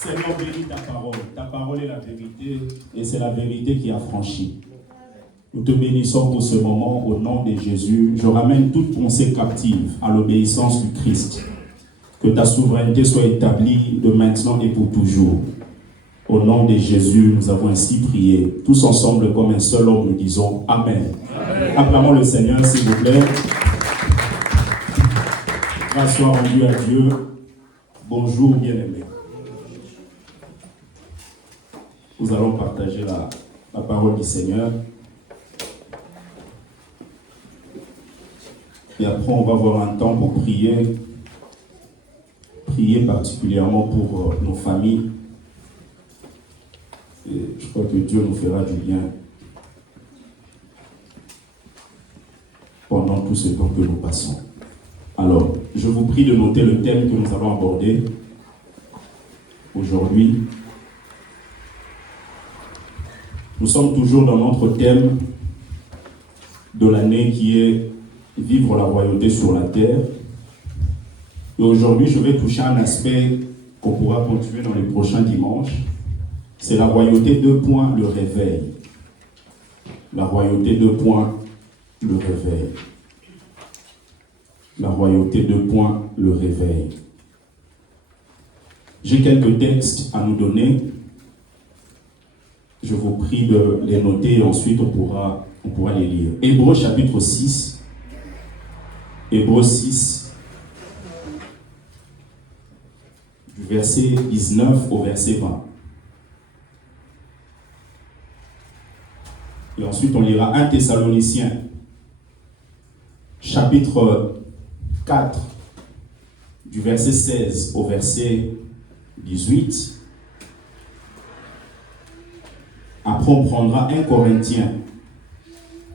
Seigneur, bénis ta parole. Ta parole est la vérité et c'est la vérité qui a franchi. Nous te bénissons pour ce moment au nom de Jésus. Je ramène toute pensée captive à l'obéissance du Christ. Que ta souveraineté soit établie de maintenant et pour toujours. Au nom de Jésus, nous avons ainsi prié. Tous ensemble, comme un seul homme, nous disons Amen. Amen. Acclamons le Seigneur, s'il vous plaît. Grâce soit rendue à Dieu. Bonjour, bien-aimés. Nous allons partager la parole du Seigneur. Et après, on va avoir un temps pour prier. Prier particulièrement pour nos familles. Et je crois que Dieu nous fera du bien pendant tout ce temps que nous passons. Alors, je vous prie de noter le thème que nous allons aborder aujourd'hui. Nous sommes toujours dans notre thème de l'année qui est « Vivre la royauté sur la terre ». Et aujourd'hui, je vais toucher un aspect qu'on pourra continuer dans les prochains dimanches. C'est la royauté 2. Le réveil. La royauté 2. Le réveil. La royauté 2. Le réveil. J'ai quelques textes à nous donner. Je vous prie de les noter et ensuite on pourra les lire. Hébreux chapitre 6. Hébreux 6. Du verset 19 au verset 20. Et ensuite, on lira 1 Thessaloniciens, chapitre 4, du verset 16 au verset 18. Après, on prendra 1 Corinthiens,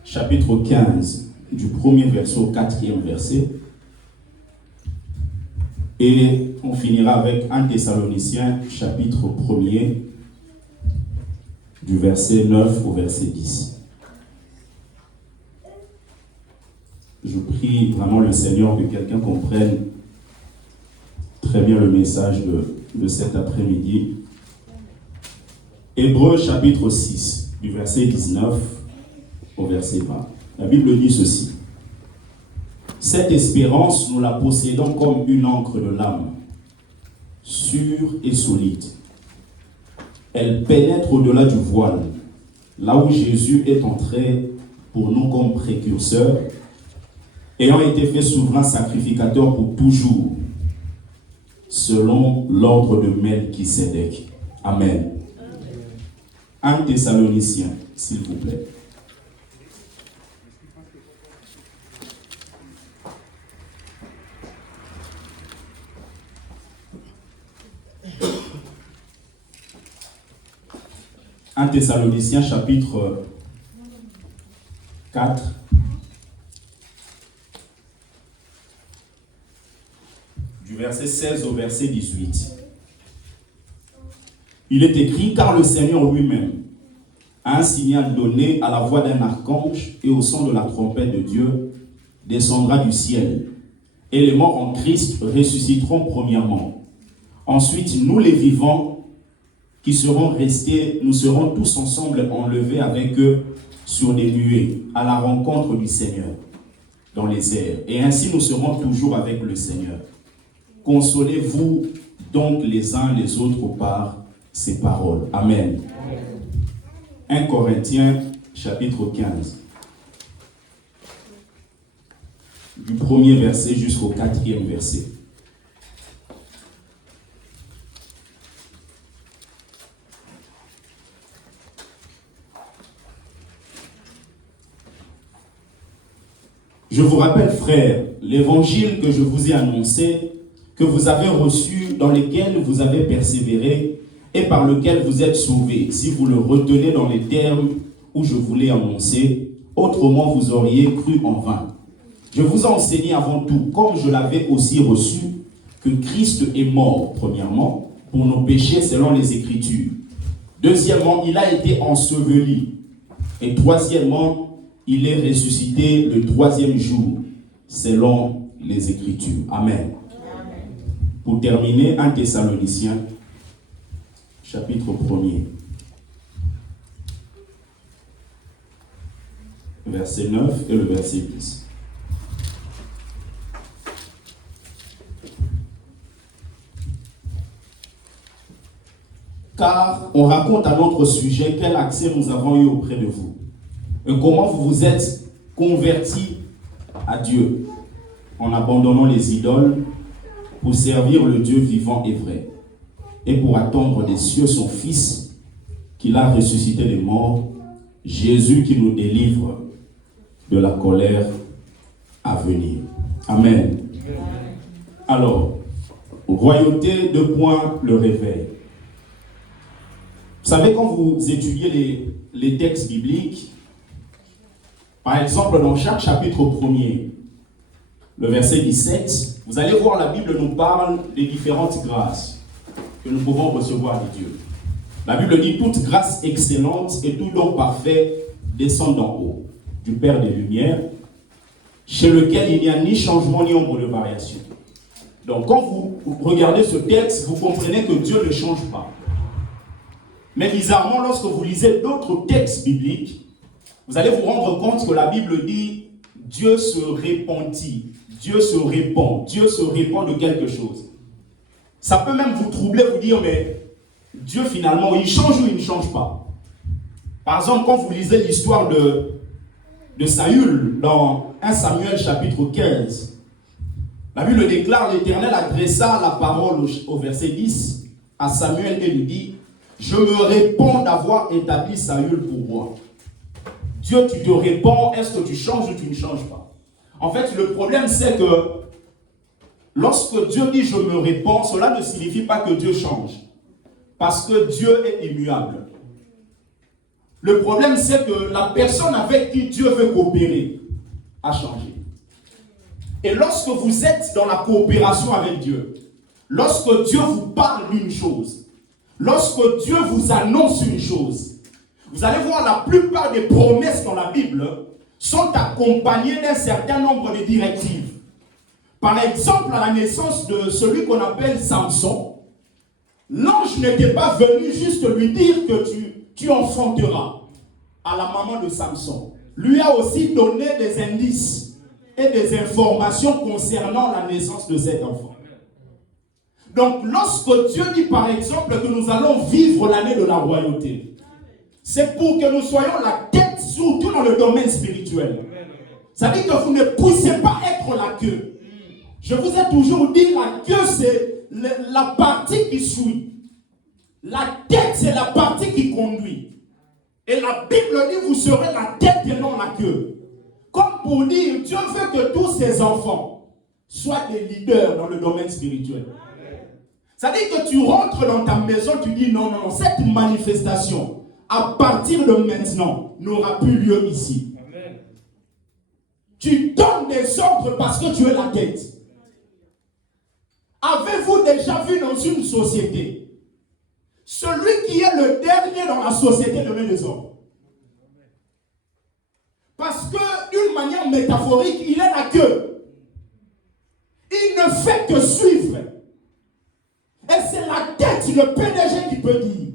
chapitre 15, du premier verset au 4e verset. Et on finira avec 1 Thessaloniciens, chapitre 1er, du verset 9 au verset 10. Je prie vraiment le Seigneur que quelqu'un comprenne très bien le message de cet après-midi. Hébreux chapitre 6, du verset 19 au verset 20. La Bible dit ceci. Cette espérance, nous la possédons comme une ancre de l'âme, sûre et solide. Elle pénètre au-delà du voile, là où Jésus est entré pour nous comme précurseur, ayant été fait souverain sacrificateur pour toujours, selon l'ordre de Melchisédek. Amen. 1 Thessaloniciens, s'il vous plaît. « 1 Thessaloniciens chapitre 4, du verset 16 au verset 18. Il est écrit, car le Seigneur lui-même a un signal donné à la voix d'un archange et au son de la trompette de Dieu descendra du ciel. Et les morts en Christ ressusciteront premièrement. Ensuite, nous les vivants qui seront restés, nous serons tous ensemble enlevés avec eux sur des nuées, à la rencontre du Seigneur, dans les airs. Et ainsi nous serons toujours avec le Seigneur. Consolez-vous donc les uns les autres par ces paroles. Amen. 1 Corinthiens, chapitre 15. Du premier verset jusqu'au 4e verset. Je vous rappelle, frères, l'évangile que je vous ai annoncé, que vous avez reçu, dans lequel vous avez persévéré et par lequel vous êtes sauvés, si vous le retenez dans les termes où je vous l'ai annoncé, autrement vous auriez cru en vain. Je vous ai enseigné avant tout, comme je l'avais aussi reçu, que Christ est mort, premièrement, pour nos péchés selon les Écritures. Deuxièmement, il a été enseveli. Et troisièmement, il est ressuscité le 3e jour, selon les Écritures. Amen. Pour terminer, 1 Thessaloniciens, chapitre 1er. Verset 9 et le verset 10. Car on raconte à notre sujet quel accès nous avons eu auprès de vous et comment vous vous êtes convertis à Dieu en abandonnant les idoles pour servir le Dieu vivant et vrai et pour attendre des cieux son Fils qu'il a ressuscité des morts, Jésus qui nous délivre de la colère à venir. Amen. Alors, royauté, 2 points, le réveil. Vous savez, quand vous étudiez les textes bibliques, par exemple, dans chaque chapitre 1er, le verset 17, vous allez voir, la Bible nous parle des différentes grâces que nous pouvons recevoir de Dieu. La Bible dit, toute grâce excellente et tout don parfait descend d'en haut, du Père des Lumières, chez lequel il n'y a ni changement ni ombre de variation. Donc, quand vous regardez ce texte, vous comprenez que Dieu ne change pas. Mais bizarrement, lorsque vous lisez d'autres textes bibliques, vous allez vous rendre compte que la Bible dit Dieu se répandit, Dieu se répand de quelque chose. Ça peut même vous troubler, vous dire, mais Dieu finalement, il change ou il ne change pas. Par exemple, quand vous lisez l'histoire de Saül dans 1 Samuel chapitre 15, la Bible déclare, l'Éternel adressa la parole au verset 10 à Samuel et lui dit, je me répands d'avoir établi Saül pour roi. Dieu, tu te répands, est-ce que tu changes ou tu ne changes pas? En fait, le problème, c'est que lorsque Dieu dit je me répands, cela ne signifie pas que Dieu change. Parce que Dieu est immuable. Le problème, c'est que la personne avec qui Dieu veut coopérer a changé. Et lorsque vous êtes dans la coopération avec Dieu, lorsque Dieu vous parle d'une chose, lorsque Dieu vous annonce une chose, vous allez voir la plupart des promesses dans la Bible sont accompagnées d'un certain nombre de directives. Par exemple, à la naissance de celui qu'on appelle Samson, l'ange n'était pas venu juste lui dire que tu enfanteras à la maman de Samson. Lui a aussi donné des indices et des informations concernant la naissance de cet enfant. Donc, lorsque Dieu dit par exemple que nous allons vivre l'année de la royauté, c'est pour que nous soyons la tête, surtout dans le domaine spirituel. Ça dit que vous ne poussez pas être la queue. Je vous ai toujours dit, la queue, c'est la partie qui suit. La tête, c'est la partie qui conduit. Et la Bible dit, vous serez la tête et non la queue. Comme pour dire, Dieu veut que tous ses enfants soient des leaders dans le domaine spirituel. Ça dit que tu rentres dans ta maison, tu dis, non, cette manifestation, à partir de maintenant, n'aura plus lieu ici. Amen. Tu donnes des ordres parce que tu es la tête. Avez-vous déjà vu dans une société, celui qui est le dernier dans la société donner des ordres? Parce que, d'une manière métaphorique, il est la queue. Il ne fait que suivre. Et c'est la tête, le PDG qui peut dire.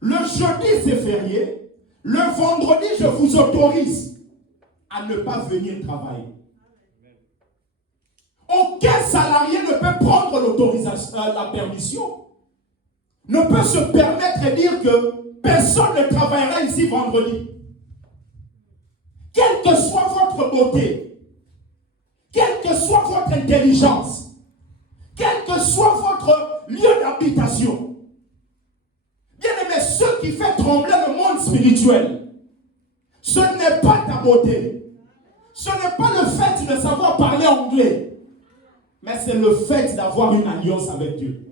Le jeudi, c'est férié. Le vendredi, je vous autorise à ne pas venir travailler. Aucun salarié ne peut prendre l'autorisation, la permission. Ne peut se permettre de dire que personne ne travaillera ici vendredi. Quelle que soit votre beauté, quelle que soit votre intelligence, quel que soit votre lieu d'habitation, bien aimé, ce qui fait trembler le monde spirituel, ce n'est pas ta beauté, ce n'est pas le fait de savoir parler anglais, mais c'est le fait d'avoir une alliance avec Dieu.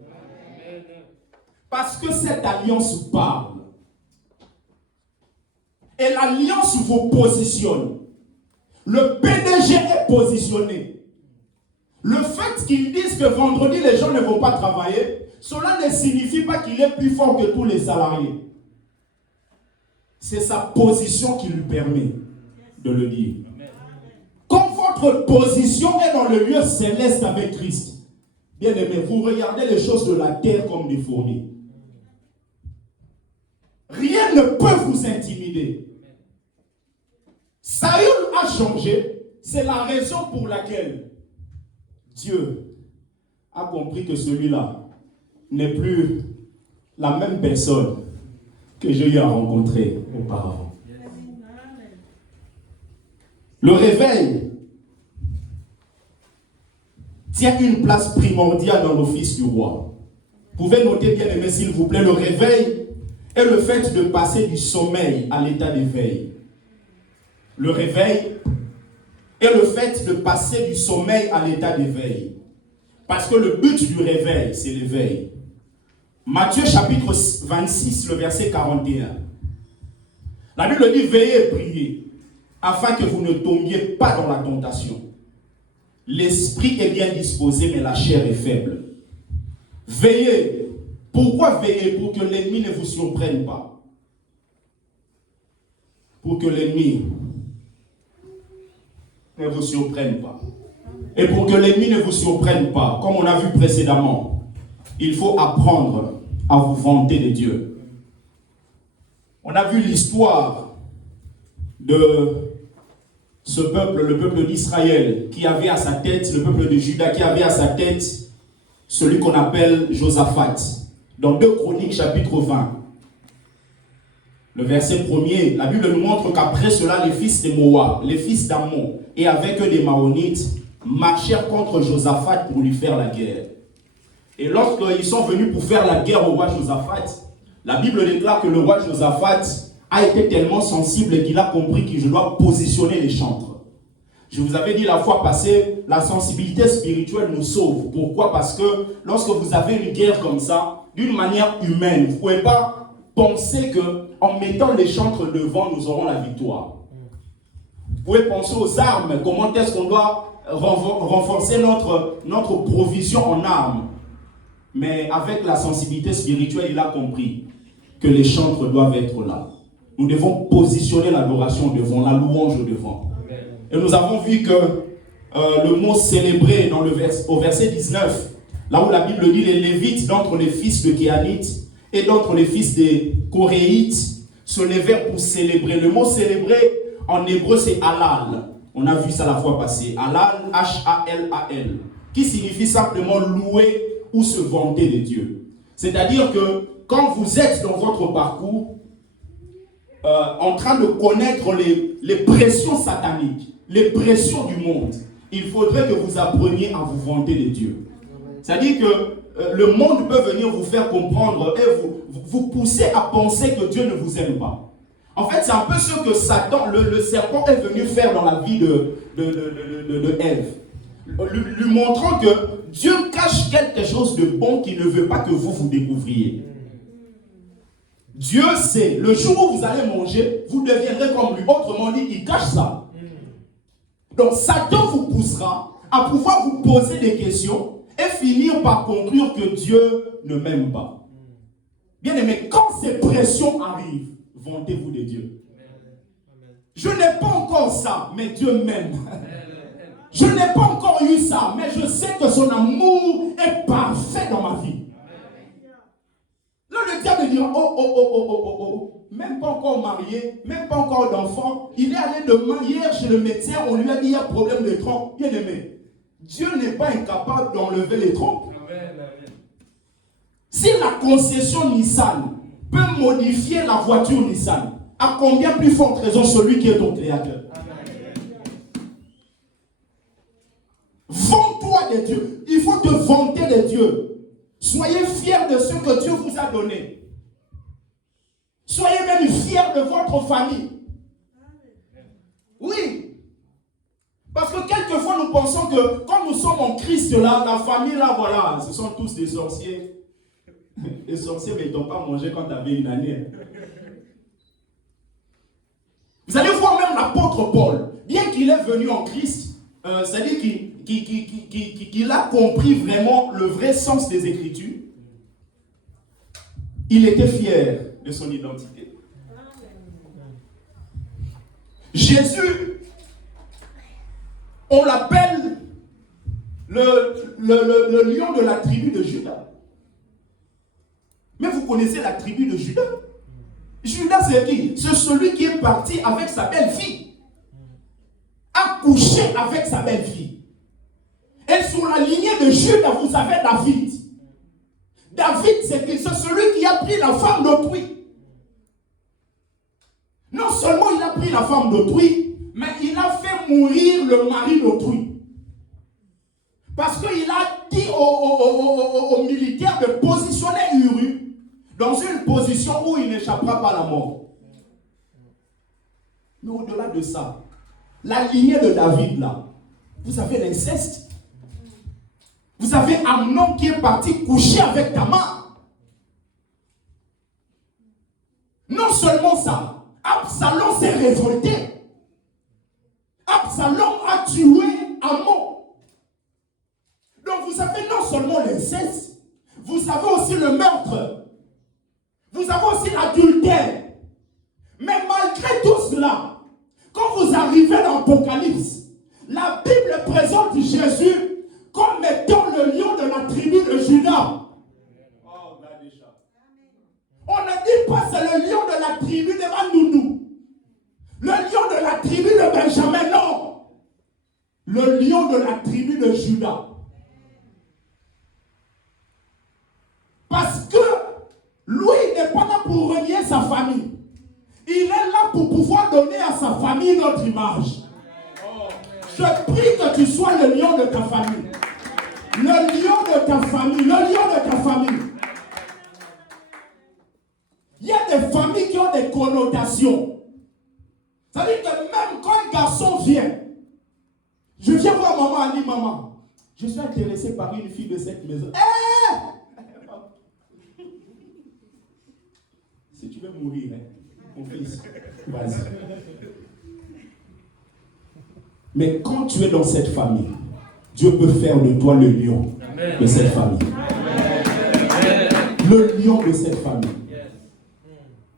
Parce que cette alliance parle. Et l'alliance vous positionne. Le PDG est positionné. Le fait qu'ils disent que vendredi les gens ne vont pas travailler, cela ne signifie pas qu'il est plus fort que tous les salariés. C'est sa position qui lui permet de le dire. Quand votre position est dans le lieu céleste avec Christ, bien aimé, vous regardez les choses de la terre comme des fourmis. Rien ne peut vous intimider. Saül a changé. C'est la raison pour laquelle Dieu a compris que celui-là n'est plus la même personne que j'ai eu à rencontrer auparavant. Le réveil tient une place primordiale dans l'office du roi. Vous pouvez noter, bien aimé, s'il vous plaît, le réveil est le fait de passer du sommeil à l'état d'éveil. Le réveil est le fait de passer du sommeil à l'état d'éveil. Parce que le but du réveil, c'est l'éveil. Matthieu chapitre 26, le verset 41. La Bible dit, veillez et priez, afin que vous ne tombiez pas dans la tentation. L'esprit est bien disposé, mais la chair est faible. Veillez. Pourquoi veillez? Pour que l'ennemi ne vous surprenne pas. Pour que l'ennemi ne vous surprenne pas. Et pour que l'ennemi ne vous surprenne pas, comme on a vu précédemment, il faut apprendre à vous vanter de Dieu. On a vu l'histoire de ce peuple, le peuple d'Israël, qui avait à sa tête, le peuple de Juda, qui avait à sa tête celui qu'on appelle Josaphat. Dans 2 Chroniques chapitre 20, le verset 1er, la Bible nous montre qu'après cela, les fils de Moab, les fils d'Ammon, et avec eux des Maonites, marchèrent contre Josaphat pour lui faire la guerre. Et lorsqu'ils sont venus pour faire la guerre au roi Josaphat, la Bible déclare que le roi Josaphat a été tellement sensible qu'il a compris que je dois positionner les chantres. Je vous avais dit la fois passée, la sensibilité spirituelle nous sauve. Pourquoi? Parce que lorsque vous avez une guerre comme ça, d'une manière humaine, vous ne pouvez pas penser qu'en mettant les chantres devant, nous aurons la victoire. Vous pouvez penser aux armes, comment est-ce qu'on doit renforcer notre provision en armes. Mais avec la sensibilité spirituelle, il a compris que les chantres doivent être là. Nous devons positionner l'adoration devant, la louange devant. Et nous avons vu que le mot célébrer au verset 19, là où la Bible dit les Lévites d'entre les fils de Kéanites et d'entre les fils des Coréites se levèrent pour célébrer. Le mot célébrer en hébreu c'est halal. On a vu ça la fois passée. Halal, H-A-L-A-L, qui signifie simplement louer ou se vanter de Dieu. C'est-à-dire que quand vous êtes dans votre parcours, en train de connaître les pressions sataniques, les pressions du monde, il faudrait que vous appreniez à vous vanter de Dieu. C'est-à-dire que le monde peut venir vous faire comprendre et vous pousser à penser que Dieu ne vous aime pas. En fait, c'est un peu ce que Satan, le serpent, est venu faire dans la vie de Ève. Lui montrant que Dieu cache quelque chose de bon qu'il ne veut pas que vous découvriez. Dieu sait, le jour où vous allez manger, vous deviendrez comme lui. Autrement dit, il cache ça. Donc Satan vous poussera à pouvoir vous poser des questions et finir par conclure que Dieu ne m'aime pas. Bien aimé, quand ces pressions arrivent, vantez-vous de Dieu. Je n'ai pas encore ça, mais Dieu m'aime. Je n'ai pas encore eu ça, mais je sais que son amour est parfait dans ma vie. Là, le diable dira, même pas encore marié, même pas encore d'enfant. Il est allé hier chez le médecin, on lui a dit, il y a problème de trompe. Bien aimé, Dieu n'est pas incapable d'enlever les trompes. Si la concession Nissan peut modifier la voiture Nissan, à combien plus forte raison celui qui est ton créateur? Vante-toi de Dieu. Il faut te vanter de Dieu. Soyez fiers de ce que Dieu vous a donné. Soyez même fiers de votre famille. Oui. Parce que quelquefois nous pensons que quand nous sommes en Christ là, la famille là, voilà, ce sont tous des sorciers. Les sorciers ne t'ont pas mangé quand tu avais une année. Vous allez voir même l'apôtre Paul, bien qu'il est venu en Christ, c'est-à-dire qu'il a compris vraiment le vrai sens des Écritures, il était fier de son identité. Jésus, on l'appelle le lion de la tribu de Juda. Mais vous connaissez la tribu de Juda. Judas, c'est qui? C'est celui qui est parti avec sa belle-fille. A couché avec sa belle-fille. Et sur la lignée de Judas, vous avez David. David, c'est qui? C'est celui qui a pris la femme d'autrui. Non seulement il a pris la femme d'autrui, mais il a fait mourir le mari d'autrui. Parce qu'il a dit aux militaires de positionner Uru dans une position où il n'échappera pas à la mort. Mais au-delà de ça, la lignée de David là, vous avez l'inceste. Vous avez Amnon qui est parti coucher avec Tamar. Non seulement ça, Absalom s'est révolté. Absalom a tué Amnon. Donc vous avez non seulement l'inceste, vous avez aussi le meurtre. Vous avez aussi l'adultère. Mais malgré tout cela, quand vous arrivez dans l'Apocalypse, la Bible présente Jésus comme étant le lion de la tribu de Juda. On ne dit pas c'est le lion de la tribu de Manoudou. Le lion de la tribu de Benjamin, non. Le lion de la tribu de Juda. Parce que lui n'est pas là pour renier sa famille. Il est là pour pouvoir donner à sa famille notre image. Je prie que tu sois le lion de ta famille. Le lion de ta famille. Le lion de ta famille. Il y a des familles qui ont des connotations. C'est-à-dire que même quand un garçon vient, je viens voir maman, elle dit maman, je suis intéressé par une fille de cette maison. Si tu veux mourir, mon fils, vas-y. Mais quand tu es dans cette famille, Dieu peut faire de toi le lion de cette famille. Le lion de cette famille.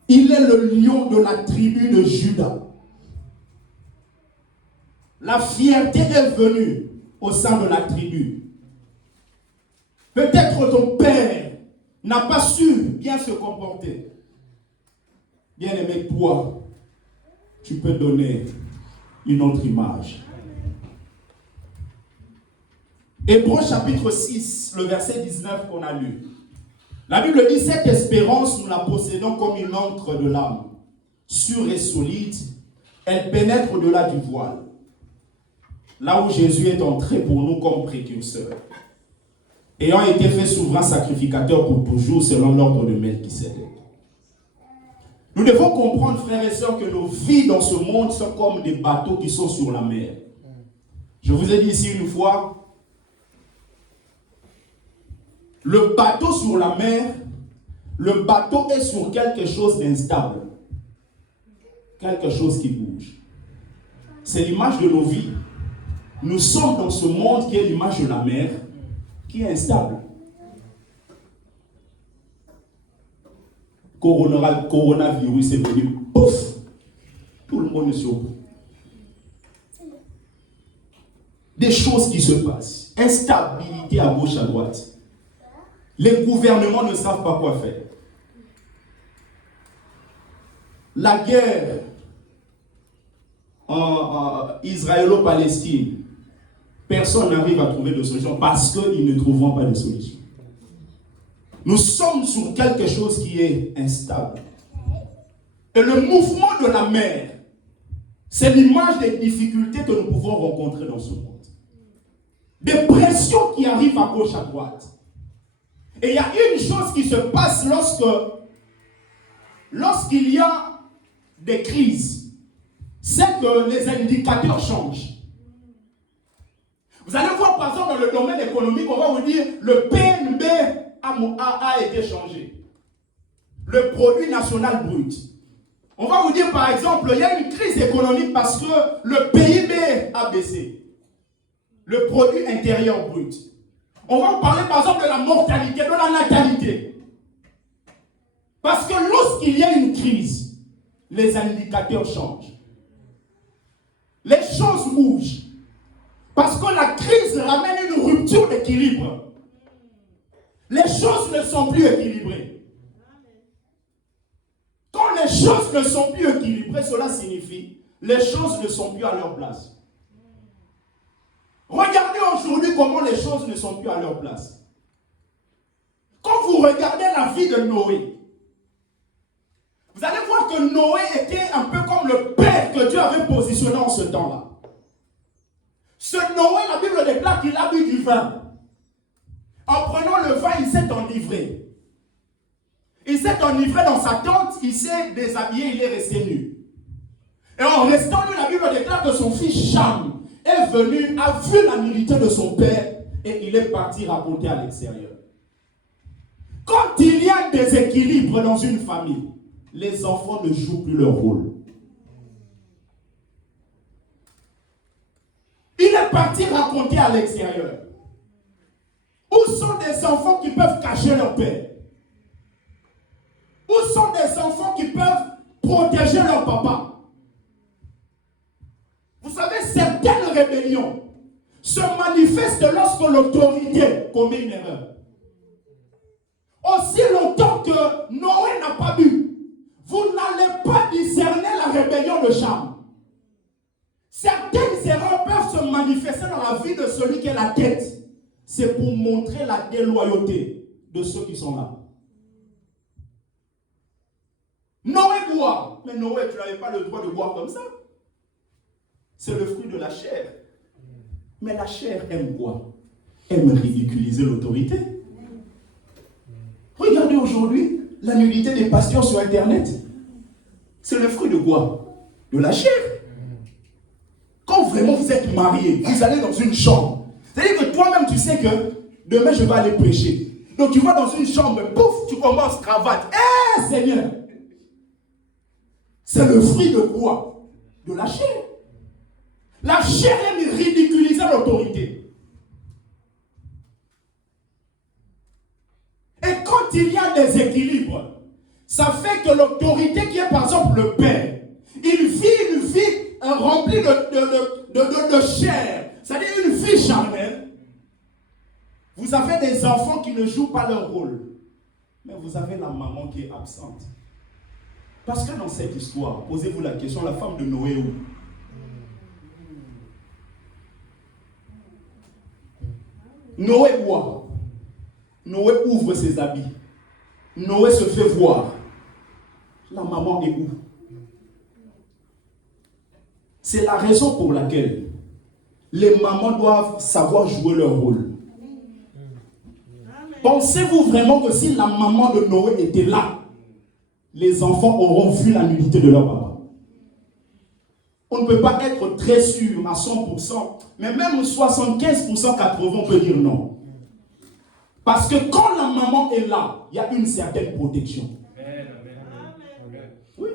Il est le lion de la tribu de Juda. La fierté est venue au sein de la tribu. Peut-être ton père n'a pas su bien se comporter. Bien aimé, toi, tu peux donner une autre image. Hébreux chapitre 6, le verset 19 qu'on a lu. La Bible dit, cette espérance, nous la possédons comme une encre de l'âme, sûre et solide. Elle pénètre au-delà du voile. Là où Jésus est entré pour nous comme précurseur. Ayant été fait souverain sacrificateur pour toujours, selon l'ordre de Melchisédek. Nous devons comprendre, frères et sœurs, que nos vies dans ce monde sont comme des bateaux qui sont sur la mer. Je vous ai dit ici une fois, le bateau sur la mer, le bateau est sur quelque chose d'instable. Quelque chose qui bouge. C'est l'image de nos vies. Nous sommes dans ce monde qui est l'image de la mer, qui est instable. Coronavirus est venu, pouf, tout le monde est sur vous. Des choses qui se passent, instabilité à gauche, à droite. Les gouvernements ne savent pas quoi faire. La guerre en israélo-palestine, personne n'arrive à trouver de solution parce qu'ils ne trouveront pas de solution. Nous sommes sur quelque chose qui est instable. Et le mouvement de la mer, c'est l'image des difficultés que nous pouvons rencontrer dans ce monde. Des pressions qui arrivent à gauche, à droite. Et il y a une chose qui se passe lorsqu'il y a des crises, c'est que les indicateurs changent. Vous allez voir par exemple dans le domaine économique, on va vous dire le PNB a été changé. Le produit national brut. On va vous dire par exemple, il y a une crise économique parce que le PIB a baissé. Le produit intérieur brut. On va vous parler par exemple de la mortalité, de la natalité. Parce que lorsqu'il y a une crise, les indicateurs changent. Les choses bougent. Parce que la crise ramène une rupture d'équilibre. Les choses ne sont plus équilibrées. Quand les choses ne sont plus équilibrées, cela signifie les choses ne sont plus à leur place. Regardez aujourd'hui comment les choses ne sont plus à leur place. Quand vous regardez la vie de Noé, vous allez voir que Noé était un peu comme le père que Dieu avait positionné en ce temps-là. Ce Noé, la Bible déclare qu'il a bu du vin. En prenant le vin, il s'est enivré. Il s'est enivré dans sa tente, il s'est déshabillé, il est resté nu. Et en restant nu, la Bible déclare que son fils Cham est venu, a vu la nudité de son père et il est parti raconter à l'extérieur. Quand il y a des équilibres dans une famille, les enfants ne jouent plus leur rôle. Il est parti raconter à l'extérieur. Où sont des enfants qui peuvent cacher leur père? Où sont des enfants qui peuvent protéger leur papa? Vous savez, certaines rébellions se manifestent lorsque l'autorité commet une erreur. Aussi longtemps que Noé n'a pas bu, vous n'allez pas discerner la rébellion de Cham. Certaines erreurs peuvent se manifester dans la vie de celui qui est la tête. C'est pour montrer la déloyauté de ceux qui sont là. Noé boit. Mais Noé, tu n'avais pas le droit de boire comme ça. C'est le fruit de la chair. Mais la chair aime quoi? Aime ridiculiser l'autorité. Regardez aujourd'hui la nudité des pasteurs sur Internet. C'est le fruit de quoi? De la chair. Quand vraiment vous êtes marié, vous allez dans une chambre. C'est-à-dire que toi-même tu sais que demain je vais aller prêcher. Donc tu vas dans une chambre, pouf, tu commences cravate. Seigneur! C'est le fruit de quoi? De la chair. La chair aime ridiculiser l'autorité. Et quand il y a des équilibres, ça fait que l'autorité qui est par exemple le père, il vit une vie remplie de chair, c'est-à-dire une vie charnelle. Vous avez des enfants qui ne jouent pas leur rôle, mais vous avez la maman qui est absente. Parce que dans cette histoire, posez-vous la question, la femme de Noé où? Noé boit. Noé ouvre ses habits. Noé se fait voir. La maman est où? C'est la raison pour laquelle les mamans doivent savoir jouer leur rôle. Pensez-vous vraiment que si la maman de Noé était là, les enfants auront vu la nudité de leur papa? On ne peut pas être très sûr à 100%, mais même 75%, 80%, on peut dire non. Parce que quand la maman est là, il y a une certaine protection. Oui.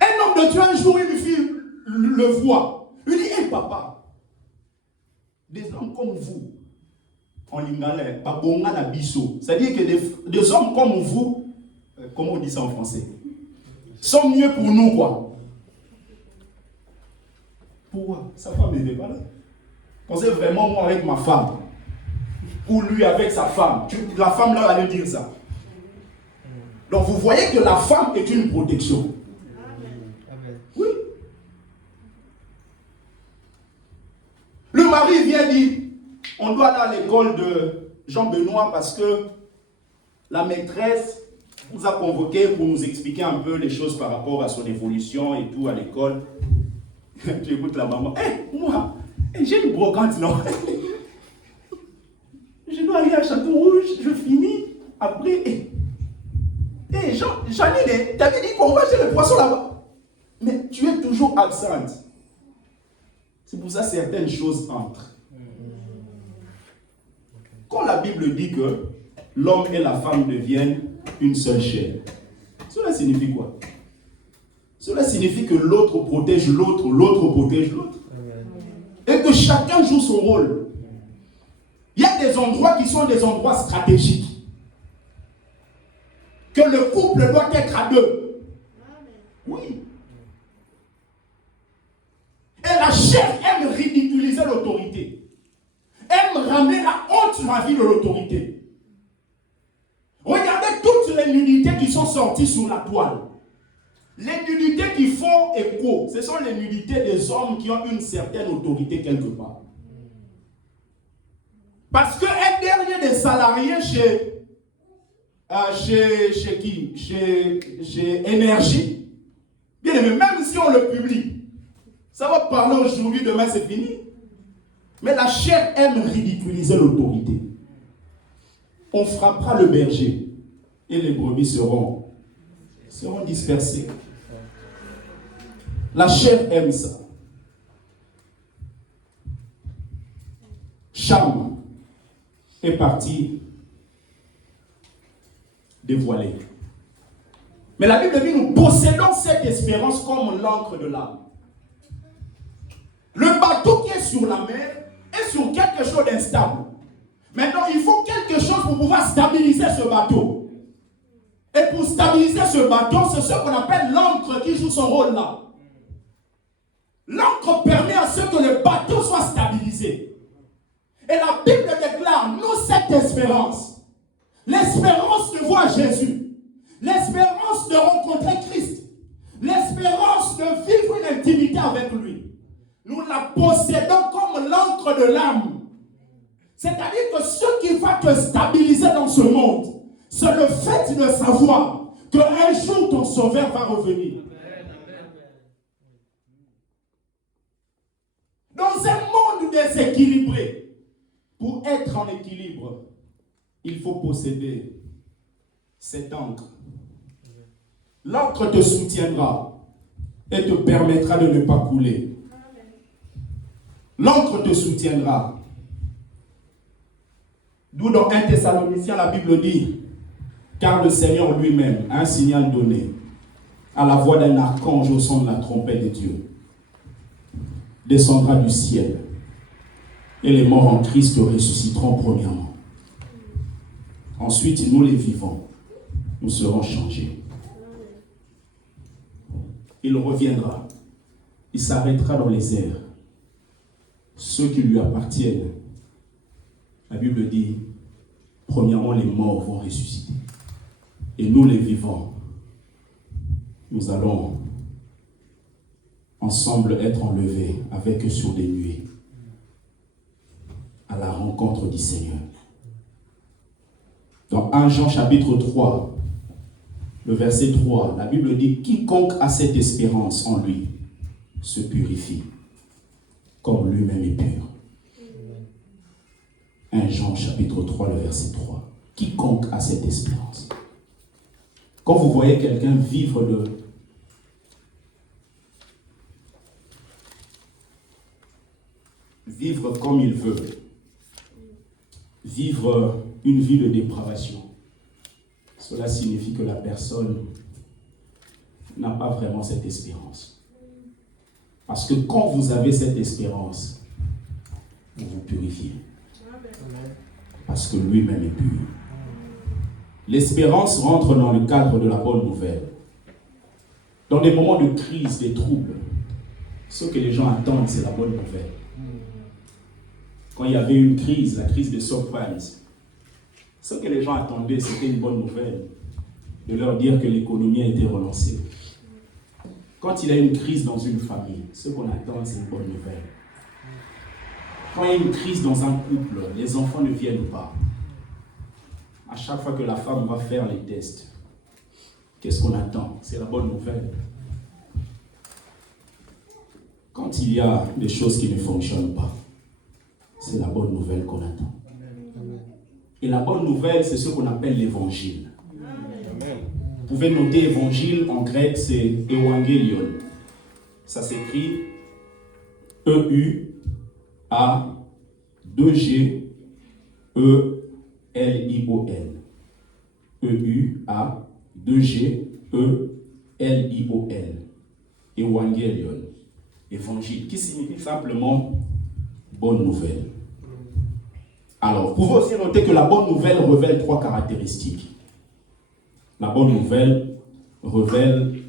Un homme de Dieu, un jour, une fille le voit. Il dit, hé papa, des hommes comme vous, en lingala, c'est-à-dire que des hommes comme vous, comment on dit ça en français, sont mieux pour nous, quoi. Pourquoi? Sa femme n'était pas là. Pensez vraiment, moi, avec ma femme, ou lui avec sa femme, la femme là allait dire ça. Donc vous voyez que la femme est une protection. Oui. Le mari vient dire, on doit aller à l'école de Jean-Benoît parce que la maîtresse nous a convoqués pour nous expliquer un peu les choses par rapport à son évolution et tout à l'école. Tu écoutes la maman. Moi, j'ai une brocante, non? Je dois aller à Château-Rouge, je finis. Après, Janine, t'avais dit qu'on va chez le poisson là-bas. Mais tu es toujours absente. C'est pour ça que certaines choses entrent. Quand la Bible dit que l'homme et la femme deviennent une seule chair, cela signifie quoi? Cela signifie que l'autre protège l'autre, l'autre protège l'autre. Et que chacun joue son rôle. Il y a des endroits qui sont des endroits stratégiques. Que le couple doit être à deux. Oui. Et la chair aime ridiculiser l'autorité. Aime ramener la honte sur la vie de l'autorité. Regardez toutes les unités qui sont sorties sur la toile. Les nudités qui font écho, ce sont les nudités des hommes qui ont une certaine autorité quelque part. Parce qu'un dernier des salariés chez qui? Chez Énergie. Bien aimé, même si on le publie, ça va parler aujourd'hui, demain c'est fini. Mais la chair aime ridiculiser l'autorité. On frappera le berger et les brebis seront dispersées. La chair aime ça. Cham est parti dévoilé. Mais la Bible dit, nous possédons cette espérance comme l'encre de l'âme. Le bateau qui est sur la mer est sur quelque chose d'instable. Maintenant, il faut quelque chose pour pouvoir stabiliser ce bateau. Et pour stabiliser ce bateau, c'est ce qu'on appelle l'encre qui joue son rôle là. L'encre permet à ce que le bateau soit stabilisé. Et la Bible déclare, nous, cette espérance. L'espérance de voir Jésus. L'espérance de rencontrer Christ. L'espérance de vivre une intimité avec lui. Nous la possédons comme l'encre de l'âme. C'est-à-dire que ce qui va te stabiliser dans ce monde, c'est le fait de savoir qu'un jour ton sauveur va revenir. Dans un monde déséquilibré, pour être en équilibre, il faut posséder cette encre. L'encre te soutiendra et te permettra de ne pas couler. L'encre te soutiendra. D'où dans 1 Thessaloniciens, la Bible dit, car le Seigneur lui-même a un signal donné à la voix d'un archange au son de la trompette de Dieu. Descendra du ciel et les morts en Christ ressusciteront premièrement. Ensuite, nous les vivants, nous serons changés. Il reviendra, il s'arrêtera dans les airs. Ceux qui lui appartiennent, la Bible dit, premièrement, les morts vont ressusciter. Et nous, les vivants, nous allons ensemble être enlevés avec eux sur des nuées à la rencontre du Seigneur. Dans 1 Jean chapitre 3, le verset 3, la Bible dit, quiconque a cette espérance en lui se purifie, comme lui-même est pur. 1 Jean chapitre 3, le verset 3. Quiconque a cette espérance. Quand vous voyez quelqu'un vivre comme il veut, vivre une vie de dépravation, cela signifie que la personne n'a pas vraiment cette espérance. Parce que quand vous avez cette espérance, vous vous purifiez. Parce que lui-même est pur. L'espérance rentre dans le cadre de la bonne nouvelle. Dans des moments de crise, des troubles, ce que les gens attendent, c'est la bonne nouvelle. Quand il y avait une crise, la crise de subprime, ce que les gens attendaient, c'était une bonne nouvelle, de leur dire que l'économie a été relancée. Quand il y a une crise dans une famille, ce qu'on attend, c'est une bonne nouvelle. Quand il y a une crise dans un couple, les enfants ne viennent pas. À chaque fois que la femme va faire les tests, qu'est-ce qu'on attend? C'est la bonne nouvelle. Quand il y a des choses qui ne fonctionnent pas, c'est la bonne nouvelle qu'on attend. Et la bonne nouvelle, c'est ce qu'on appelle l'évangile. Vous pouvez noter évangile en grec, c'est evangelion. Ça s'écrit E-U-A-2-G-E-L-I-O-N. E-U-A-2-G-E-L-I-O-N. Evangelion. Évangile, qui signifie simplement bonne nouvelle. Alors, vous pouvez aussi noter que la bonne nouvelle révèle 3 caractéristiques. La bonne nouvelle révèle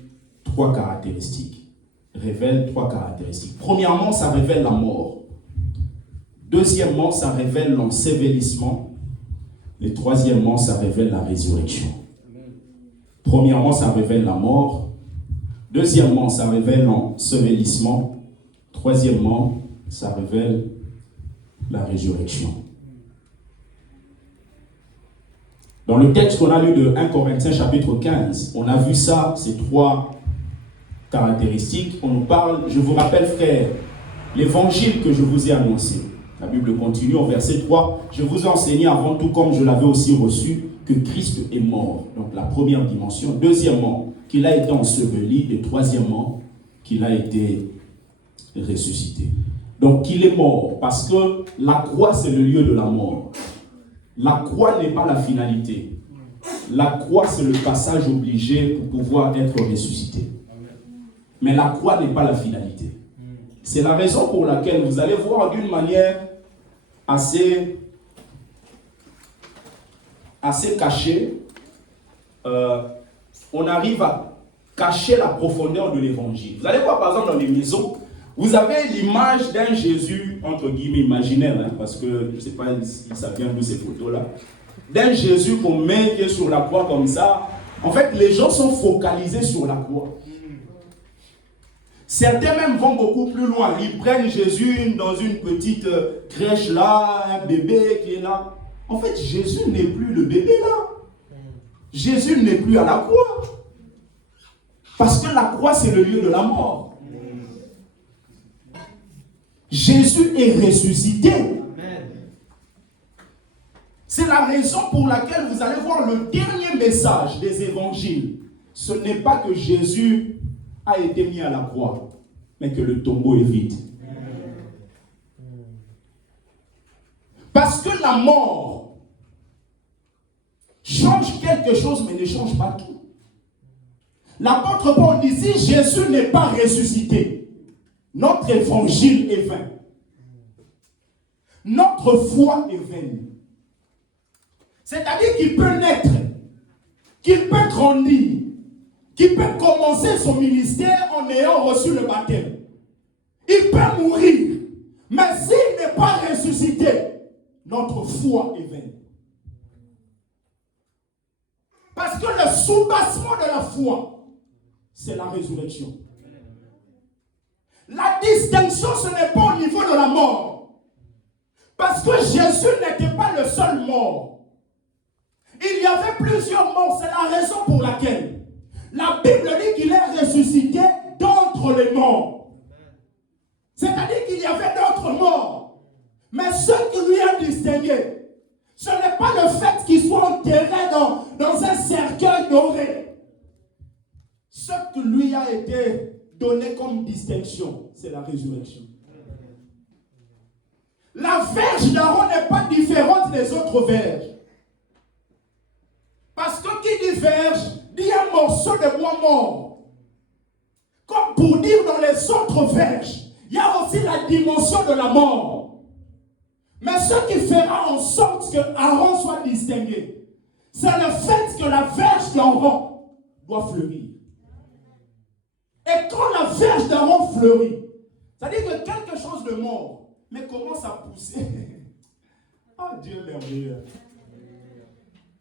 3 caractéristiques. Premièrement, ça révèle la mort. Deuxièmement, ça révèle l'ensevelissement. Et troisièmement, ça révèle la résurrection. Premièrement, ça révèle la mort. Deuxièmement, ça révèle l'ensevelissement. Troisièmement, ça révèle la résurrection. Dans le texte qu'on a lu de 1 Corinthiens chapitre 15, on a vu ça, ces trois caractéristiques. On nous parle, je vous rappelle frères, l'évangile que je vous ai annoncé. La Bible continue au verset 3. Je vous ai enseigné avant tout, comme je l'avais aussi reçu, que Christ est mort. Donc la première dimension. Deuxièmement, qu'il a été enseveli. Et troisièmement, qu'il a été ressuscité. Donc qu'il est mort, parce que la croix c'est le lieu de la mort. La croix n'est pas la finalité. La croix c'est le passage obligé pour pouvoir être ressuscité. Mais la croix n'est pas la finalité. C'est la raison pour laquelle vous allez voir d'une manière assez cachée, on arrive à cacher la profondeur de l'évangile. Vous allez voir par exemple dans les maisons, vous avez l'image d'un Jésus, entre guillemets, imaginaire, hein, parce que je ne sais pas si ça vient d'où ces photos-là, d'un Jésus qu'on met qui est sur la croix comme ça. En fait, les gens sont focalisés sur la croix. Certains même vont beaucoup plus loin. Ils prennent Jésus dans une petite crèche là, un bébé qui est là. En fait, Jésus n'est plus le bébé là. Jésus n'est plus à la croix. Parce que la croix, c'est le lieu de la mort. Jésus est ressuscité. C'est la raison pour laquelle vous allez voir le dernier message des évangiles. Ce n'est pas que Jésus a été mis à la croix, mais que le tombeau est vide. Parce que la mort change quelque chose, mais ne change pas tout. L'apôtre Paul dit, si Jésus n'est pas ressuscité, notre évangile est vain. Notre foi est vaine. C'est-à-dire qu'il peut naître, qu'il peut grandir, qu'il peut commencer son ministère en ayant reçu le baptême. Il peut mourir. Mais s'il n'est pas ressuscité, notre foi est vaine. Parce que le soubassement de la foi, c'est la résurrection. La distinction, ce n'est pas au niveau de la mort. Parce que Jésus n'était pas le seul mort. Il y avait plusieurs morts. C'est la raison pour laquelle la Bible dit qu'il est ressuscité d'entre les morts. C'est-à-dire qu'il y avait d'autres morts. Mais ce qui lui a distingué, ce n'est pas le fait qu'il soit enterré dans un cercueil doré. Ce qui lui a été donné comme distinction, c'est la résurrection. La verge d'Aaron n'est pas différente des autres verges. Parce que qui dit verge, dit un morceau de bois mort. Comme pour dire dans les autres verges, il y a aussi la dimension de la mort. Mais ce qui fera en sorte que Aaron soit distingué, c'est le fait que la verge d'Aaron doit fleurir. Et quand la verge d'Aaron fleurit, c'est-à-dire que quelque chose de mort, mais commence à pousser. Oh Dieu merveilleux.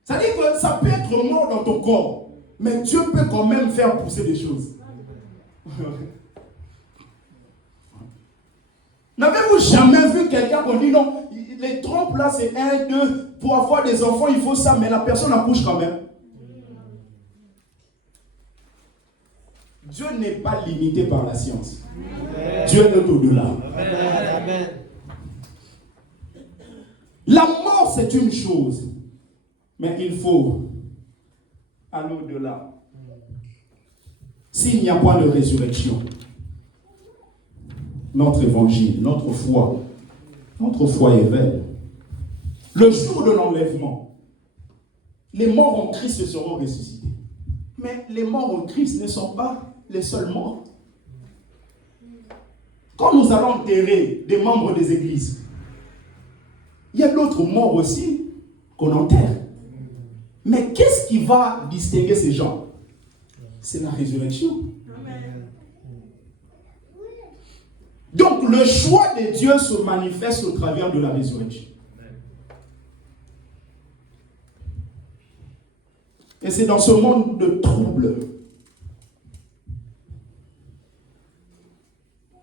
C'est-à-dire que ça peut être mort dans ton corps, mais Dieu peut quand même faire pousser des choses. N'avez-vous jamais vu quelqu'un qui dit non, les trompes là c'est 1, 2, pour avoir des enfants il faut ça, mais la personne accouche quand même. Dieu n'est pas limité par la science. Amen. Dieu est au-delà. Amen. La mort c'est une chose, mais il faut aller au-delà. S'il n'y a pas de résurrection, notre évangile, notre foi est vaine. Le jour de l'enlèvement, les morts en Christ seront ressuscités. Mais les morts en Christ ne sont pas les seuls morts. Quand nous allons enterrer des membres des églises, il y a d'autres morts aussi qu'on enterre. Mais qu'est-ce qui va distinguer ces gens? C'est la résurrection. Amen. Donc le choix de Dieu se manifeste au travers de la résurrection. Et c'est dans ce monde de troubles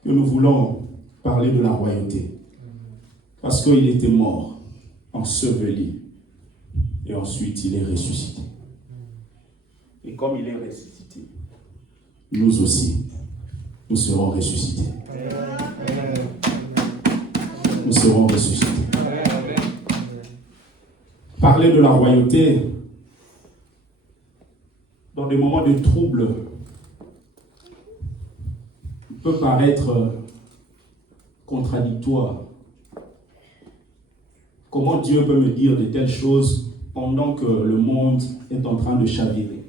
que nous voulons parler de la royauté. Parce qu'il était mort, enseveli, et ensuite il est ressuscité. Et comme il est ressuscité, nous aussi, nous serons ressuscités. Nous serons ressuscités. Parler de la royauté dans des moments de trouble peut paraître contradictoire. Comment Dieu peut me dire de telles choses pendant que le monde est en train de chavirer?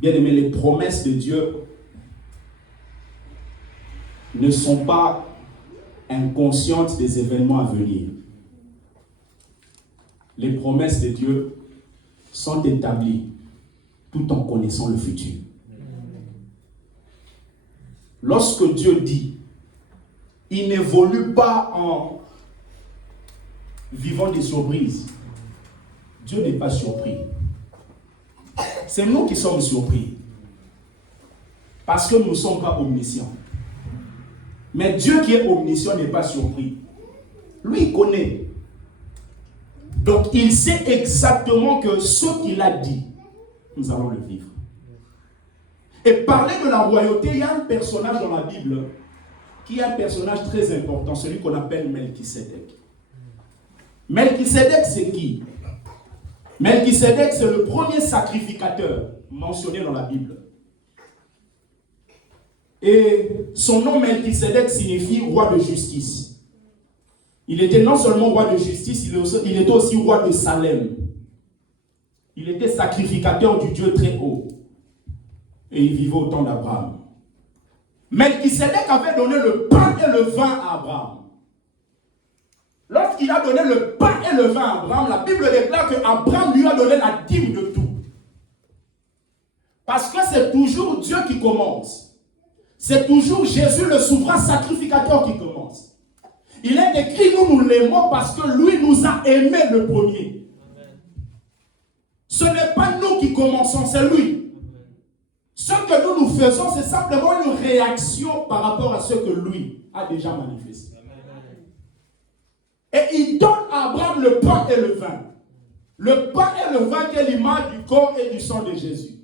Bien aimé, les promesses de Dieu ne sont pas inconscientes des événements à venir. Les promesses de Dieu sont établies tout en connaissant le futur. Lorsque Dieu dit, il n'évolue pas en vivant des surprises. Dieu n'est pas surpris. C'est nous qui sommes surpris. Parce que nous ne sommes pas omniscients. Mais Dieu qui est omniscient n'est pas surpris. Lui, il connaît. Donc, il sait exactement que ce qu'il a dit, nous allons le vivre. Et parler de la royauté, il y a un personnage dans la Bible qui est un personnage très important, celui qu'on appelle Melchisédek. Melchisédek, c'est qui? Melchisédek, c'est le premier sacrificateur mentionné dans la Bible. Et son nom Melchisédek signifie roi de justice. Il était non seulement roi de justice, il était aussi roi de Salem. Il était sacrificateur du Dieu très haut. Et il vivait au temps d'Abraham. Melchisédek avait donné le pain et le vin à Abraham. Lorsqu'il a donné le pain et le vin à Abraham, la Bible déclare qu'Abraham lui a donné la dîme de tout. Parce que c'est toujours Dieu qui commence. C'est toujours Jésus le souverain sacrificateur qui commence. Il est écrit, nous l'aimons parce que lui nous a aimés le premier. Ce n'est pas nous qui commençons, c'est lui. Ce que nous faisons, c'est simplement une réaction par rapport à ce que lui a déjà manifesté. Et il donne à Abraham le pain et le vin. Le pain et le vin qui est l'image du corps et du sang de Jésus.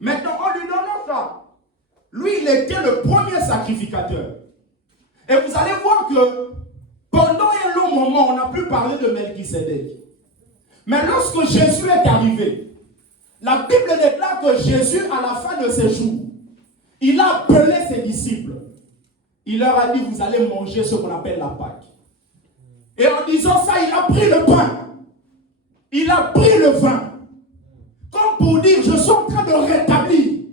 Maintenant, en lui donnant ça, lui, il était le premier sacrificateur. Et vous allez voir que pendant un long moment, on n'a plus parlé de Melchisédek. Mais lorsque Jésus est arrivé, la Bible déclare que Jésus, à la fin de ses jours, il a appelé ses disciples. Il leur a dit, vous allez manger ce qu'on appelle la Pâque. Et en disant ça, il a pris le pain. Il a pris le vin. Comme pour dire, je suis en train de rétablir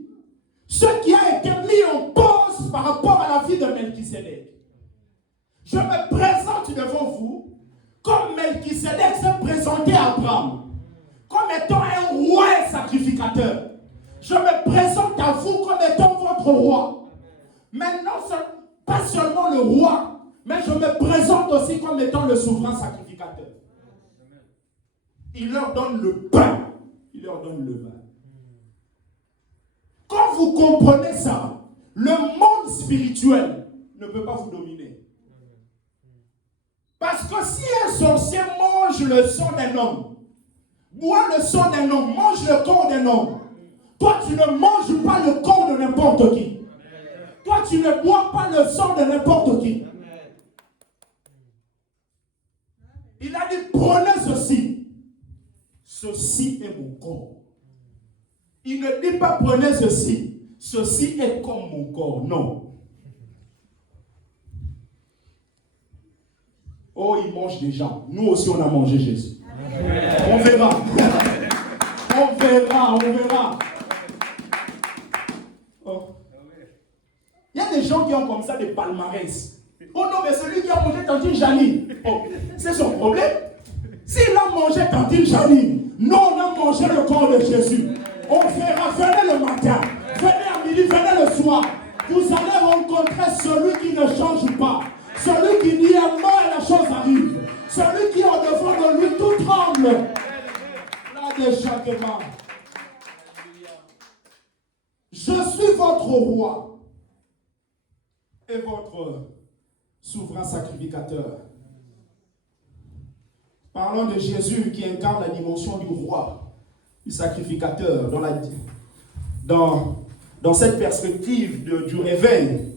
ce qui a été mis en pause par rapport à la vie de Melchisédek. Je me présente devant vous comme Melchisédek s'est présenté à Abraham, comme étant un roi et sacrificateur. Je me présente à vous comme étant votre roi. Maintenant, pas seulement le roi, mais je me présente aussi comme étant le souverain sacrificateur. Il leur donne le pain, il leur donne le vin. Quand vous comprenez ça, le monde spirituel ne peut pas vous dominer. Parce que si un sorcier mange le sang d'un homme, boit le sang d'un homme, mange le corps d'un homme, toi tu ne manges pas le corps de n'importe qui. Toi tu ne bois pas le sang de n'importe qui. Il a dit, prenez ceci. Ceci est mon corps. Il ne dit pas, prenez ceci. Ceci est comme mon corps. Non. Oh, il mange des gens. Nous aussi, on a mangé Jésus. On verra. On verra, on verra. Oh. Il y a des gens qui ont comme ça des palmarès. Oh non, mais celui qui a mangé Tantine Janine, oh, c'est son problème. S'il a mangé Tantine Janine, nous on a mangé le corps de Jésus. On verra, venez le matin, venez à midi, venez le soir. Vous allez rencontrer celui qui ne change pas. Celui qui dit un mot et la chose arrive. Celui qui est au devant de lui tout tremble. là de Jacquemin. Je suis votre roi et votre souverain sacrificateur. Parlons de Jésus qui incarne la dimension du roi, du sacrificateur. Dans cette perspective du réveil,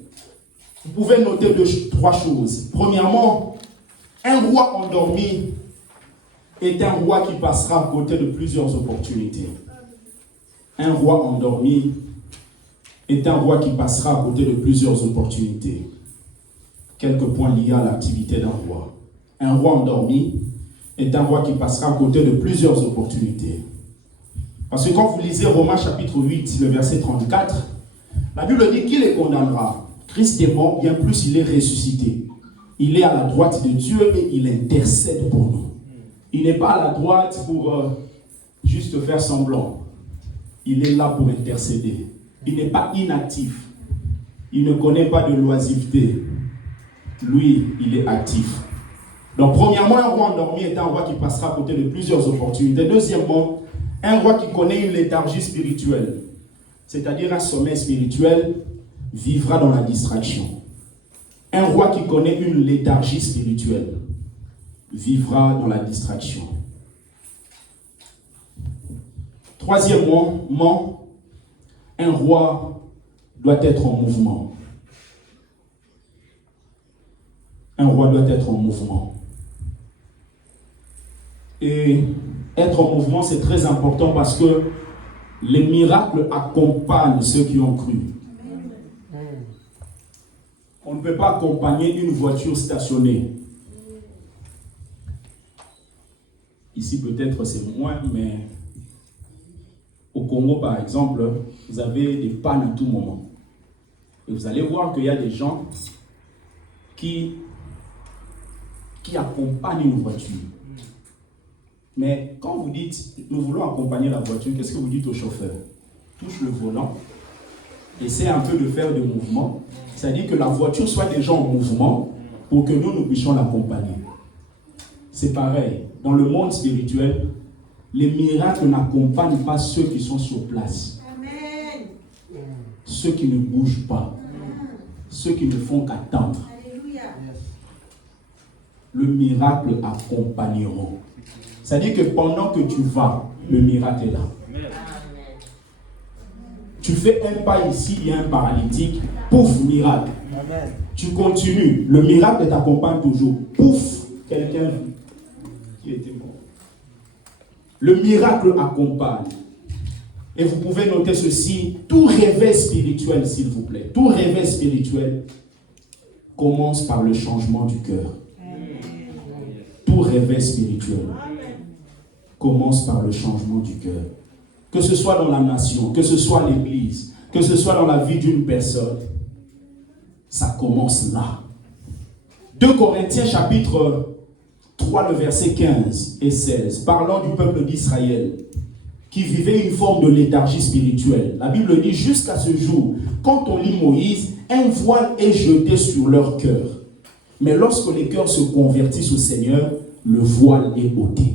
vous pouvez noter trois choses. Premièrement, un roi endormi est un roi qui passera à côté de plusieurs opportunités. Un roi endormi est un roi qui passera à côté de plusieurs opportunités. Quelques points liés à l'activité d'un roi. Un roi endormi est un roi qui passera à côté de plusieurs opportunités. Parce que quand vous lisez Romains chapitre 8, le verset 34, la Bible dit qu'il les condamnera. Christ est mort, bien plus il est ressuscité. Il est à la droite de Dieu et il intercède pour nous. Il n'est pas à la droite pour juste faire semblant. Il est là pour intercéder. Il n'est pas inactif. Il ne connaît pas de l'oisiveté. Lui, il est actif. Donc, premièrement, un roi endormi est un roi qui passera à côté de plusieurs opportunités. Deuxièmement, un roi qui connaît une léthargie spirituelle, c'est-à-dire un sommeil spirituel, vivra dans la distraction. Un roi qui connaît une léthargie spirituelle vivra dans la distraction. Troisièmement, un roi doit être en mouvement. Un roi doit être en mouvement. Et être en mouvement, c'est très important parce que les miracles accompagnent ceux qui ont cru. On ne peut pas accompagner une voiture stationnée. Ici, peut-être c'est moins, mais au Congo, par exemple, vous avez des pannes à tout moment. Et vous allez voir qu'il y a des gens qui accompagnent une voiture. Mais quand vous dites, nous voulons accompagner la voiture, qu'est-ce que vous dites au chauffeur? Touche le volant, essaie un peu de faire des mouvements, c'est-à-dire que la voiture soit déjà en mouvement pour que nous puissions l'accompagner. C'est pareil, dans le monde spirituel, les miracles n'accompagnent pas ceux qui sont sur place. Amen. Ceux qui ne bougent pas, ceux qui ne font qu'attendre. Le miracle accompagneront. C'est-à-dire que pendant que tu vas, le miracle est là. Amen. Tu fais un pas ici, il y a un paralytique, pouf, miracle. Amen. Tu continues, le miracle t'accompagne toujours. Pouf, quelqu'un qui était mort. Le miracle accompagne. Et vous pouvez noter ceci, tout réveil spirituel, s'il vous plaît, tout réveil spirituel commence par le changement du cœur. Tout réveil spirituel commence par le changement du cœur. Que ce soit dans la nation, que ce soit l'église, que ce soit dans la vie d'une personne, ça commence là. 2 Corinthiens chapitre 3, le verset 15 et 16, parlant du peuple d'Israël, qui vivait une forme de léthargie spirituelle. La Bible dit, jusqu'à ce jour, quand on lit Moïse, un voile est jeté sur leur cœur. Mais lorsque les cœurs se convertissent au Seigneur, le voile est ôté.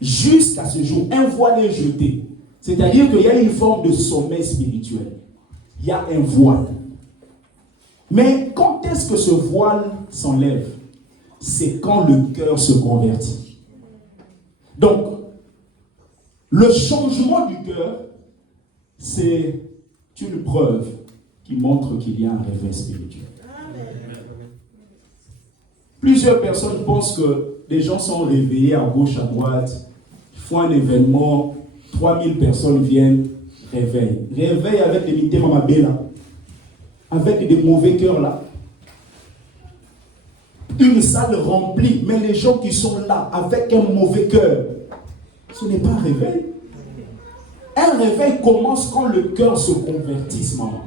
Jusqu'à ce jour, un voile est jeté. C'est-à-dire qu'il y a une forme de sommeil spirituel. Il y a un voile. Mais quand est-ce que ce voile s'enlève? C'est quand le cœur se convertit. Donc, le changement du cœur, c'est une preuve qui montre qu'il y a un réveil spirituel. Plusieurs personnes pensent que les gens sont réveillés à gauche, à droite, font un événement, 3000 personnes viennent, réveil. Réveil avec des mités mamabela, avec des mauvais cœurs là. Une salle remplie, mais les gens qui sont là avec un mauvais cœur, ce n'est pas un réveil. Un réveil commence quand le cœur se convertisse, maman.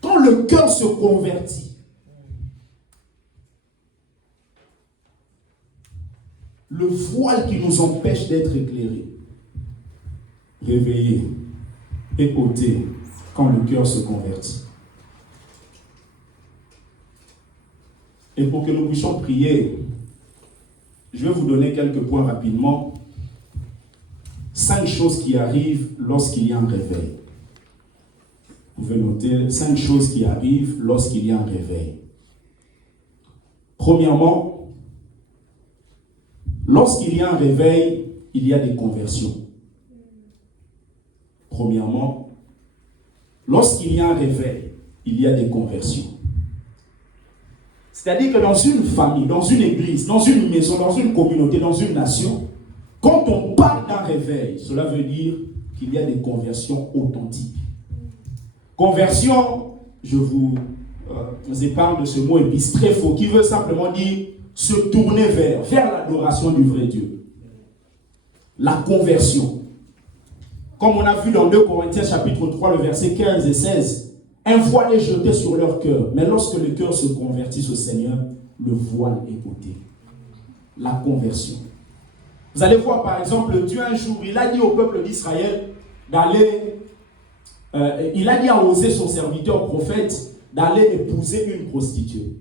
Quand le cœur se convertit, le voile qui nous empêche d'être éclairés, réveillé et ôté quand le cœur se convertit. Et pour que nous puissions prier, je vais vous donner quelques points rapidement. 5 choses qui arrivent lorsqu'il y a un réveil. Vous pouvez noter 5 choses qui arrivent lorsqu'il y a un réveil. Premièrement, lorsqu'il y a un réveil, il y a des conversions. Premièrement, lorsqu'il y a un réveil, il y a des conversions. C'est-à-dire que dans une famille, dans une église, dans une maison, dans une communauté, dans une nation, quand on parle d'un réveil, cela veut dire qu'il y a des conversions authentiques. Conversion, je vous épargne de ce mot épistréphos, qui veut simplement dire se tourner vers l'adoration du vrai Dieu. La conversion. Comme on a vu dans 2 Corinthiens chapitre 3, le verset 15 et 16, un voile est jeté sur leur cœur, mais lorsque le cœur se convertisse au Seigneur, le voile est ôté. La conversion. Vous allez voir par exemple, Dieu un jour, il a dit au peuple d'Israël d'aller, il a dit à Osée, son serviteur prophète, d'aller épouser une prostituée.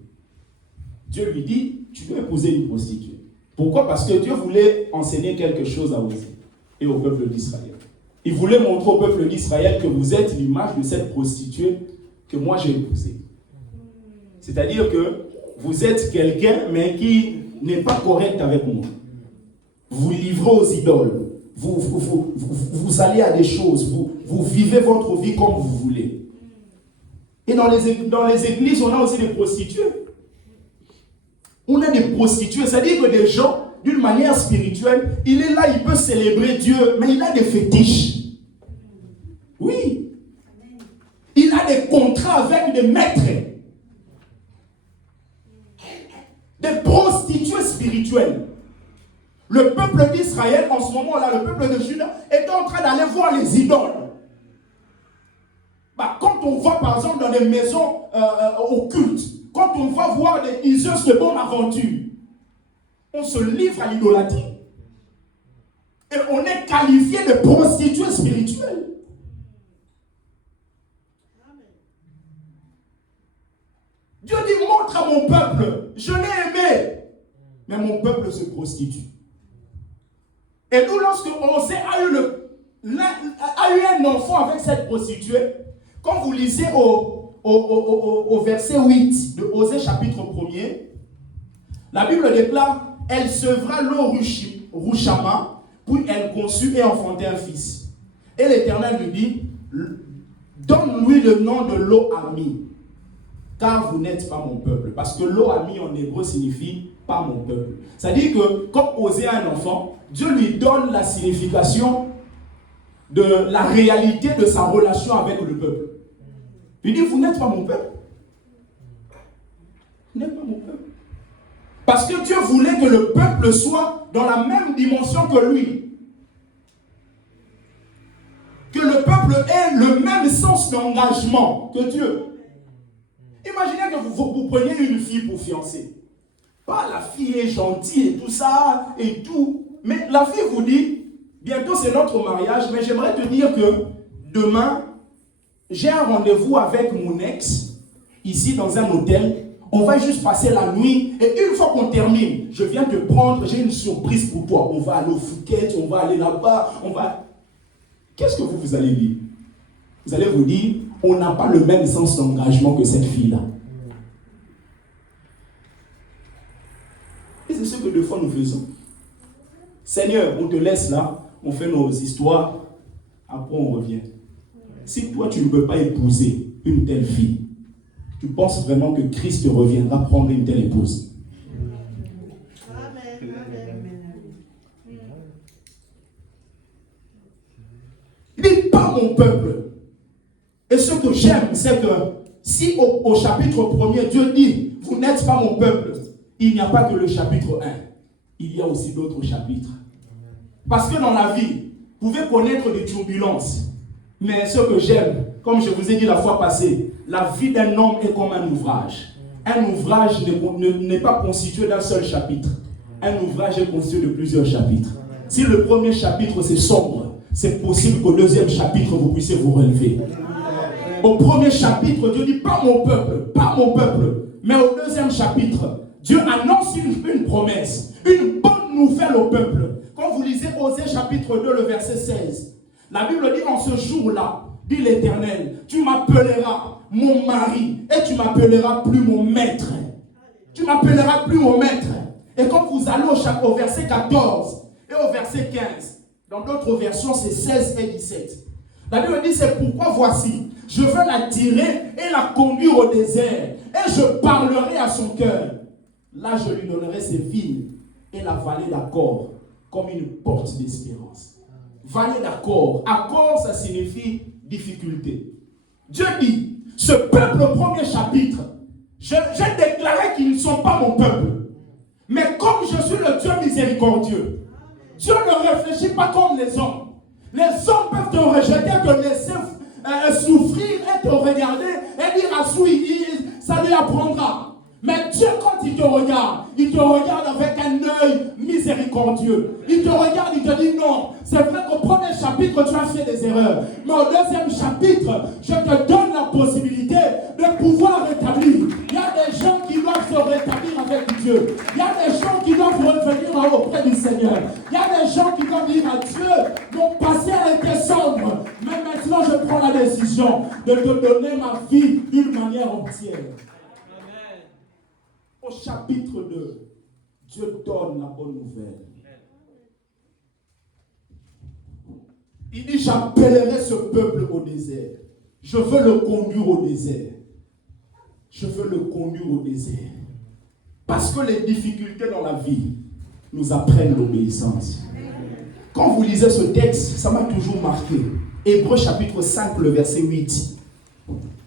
Dieu lui dit, tu dois épouser une prostituée. Pourquoi? Parce que Dieu voulait enseigner quelque chose à Osée et au peuple d'Israël. Il voulait montrer au peuple d'Israël que vous êtes l'image de cette prostituée que moi j'ai épousée. C'est-à-dire que vous êtes quelqu'un, mais qui n'est pas correct avec moi. Vous livrez aux idoles. Vous allez à des choses. Vous vivez votre vie comme vous voulez. Et dans les églises, on a aussi des prostituées. On a des prostituées. C'est-à-dire que des gens, d'une manière spirituelle, il est là, il peut célébrer Dieu, mais il a des fétiches. Oui. Il a des contrats avec des maîtres. Des prostituées spirituelles. Le peuple d'Israël, en ce moment-là, le peuple de Juda, est en train d'aller voir les idoles. Quand on va, par exemple, dans des maisons occultes, quand on va voir des Isis de bonne aventure, on se livre à l'idolâtrie. Et on est qualifié de prostituées spirituelles. Dieu dit, montre à mon peuple, je l'ai aimé, mais mon peuple se prostitue. Et nous, lorsque Osée a eu un enfant avec cette prostituée, quand vous lisez au verset 8 de Osée chapitre 1er, la Bible déclare, elle sevra l'eau Rushama, puis elle conçut et enfantait un fils. Et l'Éternel lui dit, donne-lui le nom de Lo-Ami, car vous n'êtes pas mon peuple. Parce que Lo-Ami en hébreu signifie pas mon peuple. C'est-à-dire que quand Osée a un enfant, Dieu lui donne la signification de la réalité de sa relation avec le peuple. Il dit, vous n'êtes pas mon peuple. Vous n'êtes pas mon peuple. Parce que Dieu voulait que le peuple soit dans la même dimension que lui. Que le peuple ait le même sens d'engagement que Dieu. Imaginez que vous preniez une fille pour fiancer. Pas la fille est gentille et tout ça et tout. Mais la fille vous dit, bientôt c'est notre mariage, mais j'aimerais te dire que demain, j'ai un rendez-vous avec mon ex, ici dans un hôtel. On va juste passer la nuit et une fois qu'on termine, je viens te prendre, j'ai une surprise pour toi. On va aller au Phuket, on va aller là-bas, on va... Qu'est-ce que vous allez dire? Vous allez vous dire, on n'a pas le même sens d'engagement que cette fille-là. Et c'est ce que deux fois nous faisons. Seigneur, on te laisse là, on fait nos histoires, après on revient. Si toi tu ne peux pas épouser une telle fille, tu penses vraiment que Christ reviendra prendre une telle épouse? Amen. Il dit pas mon peuple. Et ce que j'aime, c'est que si au chapitre 1er, Dieu dit, vous n'êtes pas mon peuple, il n'y a pas que le chapitre 1. Il y a aussi d'autres chapitres. Parce que dans la vie, vous pouvez connaître des turbulences. Mais ce que j'aime, comme je vous ai dit la fois passée, la vie d'un homme est comme un ouvrage. Un ouvrage n'est pas constitué d'un seul chapitre. Un ouvrage est constitué de plusieurs chapitres. Si le premier chapitre c'est sombre, c'est possible qu'au deuxième chapitre vous puissiez vous relever. Au premier chapitre, Dieu dit, pas mon peuple, Mais au deuxième chapitre, Dieu annonce une promesse, une bonne nouvelle au peuple. Quand vous lisez Osée chapitre 2, le verset 16, la Bible dit en ce jour-là, dit l'Éternel, tu m'appelleras mon mari et tu m'appelleras plus mon maître. Tu m'appelleras plus mon maître. Et quand vous allez au verset 14 et au verset 15, dans d'autres versions c'est 16 et 17. La Bible dit c'est pourquoi voici, je veux la tirer et la conduire au désert et je parlerai à son cœur. Là je lui donnerai ses vignes et la vallée d'Accord comme une porte d'espérance. Vallée d'Accord. Accord ça signifie difficulté. Dieu dit, ce peuple au premier chapitre, j'ai déclaré qu'ils ne sont pas mon peuple. Mais comme je suis le Dieu miséricordieux, Dieu ne réfléchit pas comme les hommes. Les hommes peuvent te rejeter, te laisser souffrir et te regarder et dire à celui, ça lui apprendra. Mais Dieu, quand il te regarde avec un œil miséricordieux. Il te regarde, il te dit non. C'est vrai qu'au premier chapitre, tu as fait des erreurs. Mais au deuxième chapitre, je te donne la possibilité de pouvoir rétablir. Il y a des gens qui doivent se rétablir avec Dieu. Il y a des gens qui doivent revenir auprès du Seigneur. Il y a des gens qui doivent dire à Dieu, mon passé a été sombre. Mais maintenant, je prends la décision de te donner ma vie d'une manière entière. Au chapitre 2, Dieu donne la bonne nouvelle. Il dit, j'appellerai ce peuple au désert. Je veux le conduire au désert. Je veux le conduire au désert. Parce que les difficultés dans la vie nous apprennent l'obéissance. Quand vous lisez ce texte, ça m'a toujours marqué. Hébreux chapitre 5, le verset 8.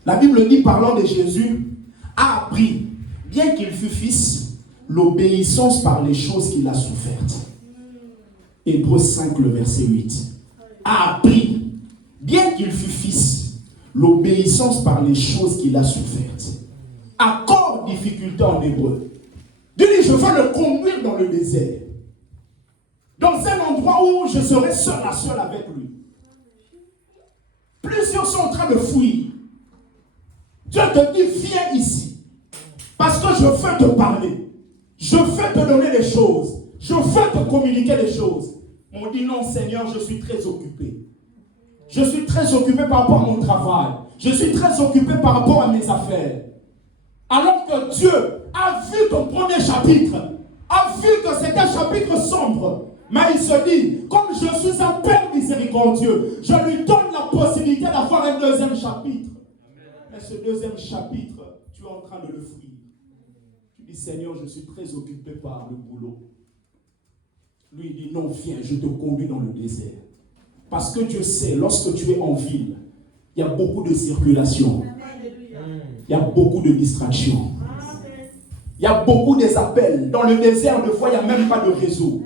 La Bible dit, parlant de Jésus, a appris, bien qu'il fût fils, l'obéissance par les choses qu'il a souffertes. Hébreux 5, le verset 8. A appris, bien qu'il fût fils, l'obéissance par les choses qu'il a souffertes. Accord, difficulté en hébreu. Dieu dit, je veux le conduire dans le désert. Dans un endroit où je serai seul à seul avec lui. Plusieurs sont en train de fuir. Dieu te dit, viens ici. Parce que je veux te parler. Je veux te donner des choses. Je veux te communiquer des choses. On dit non Seigneur, je suis très occupé. Je suis très occupé par rapport à mon travail. Je suis très occupé par rapport à mes affaires. Alors que Dieu a vu ton premier chapitre, a vu que c'était un chapitre sombre. Mais il se dit, comme je suis un Père miséricordieux, je lui donne la possibilité d'avoir un deuxième chapitre. Mais ce deuxième chapitre, tu es en train de le fuir. Tu dis, Seigneur, je suis très occupé par le boulot. Lui, il dit, non, viens, je te conduis dans le désert. Parce que Dieu sait, lorsque tu es en ville, il y a beaucoup de circulation. Il y a beaucoup de distractions. Il y a beaucoup des appels. Dans le désert, des fois, il n'y a même pas de réseau.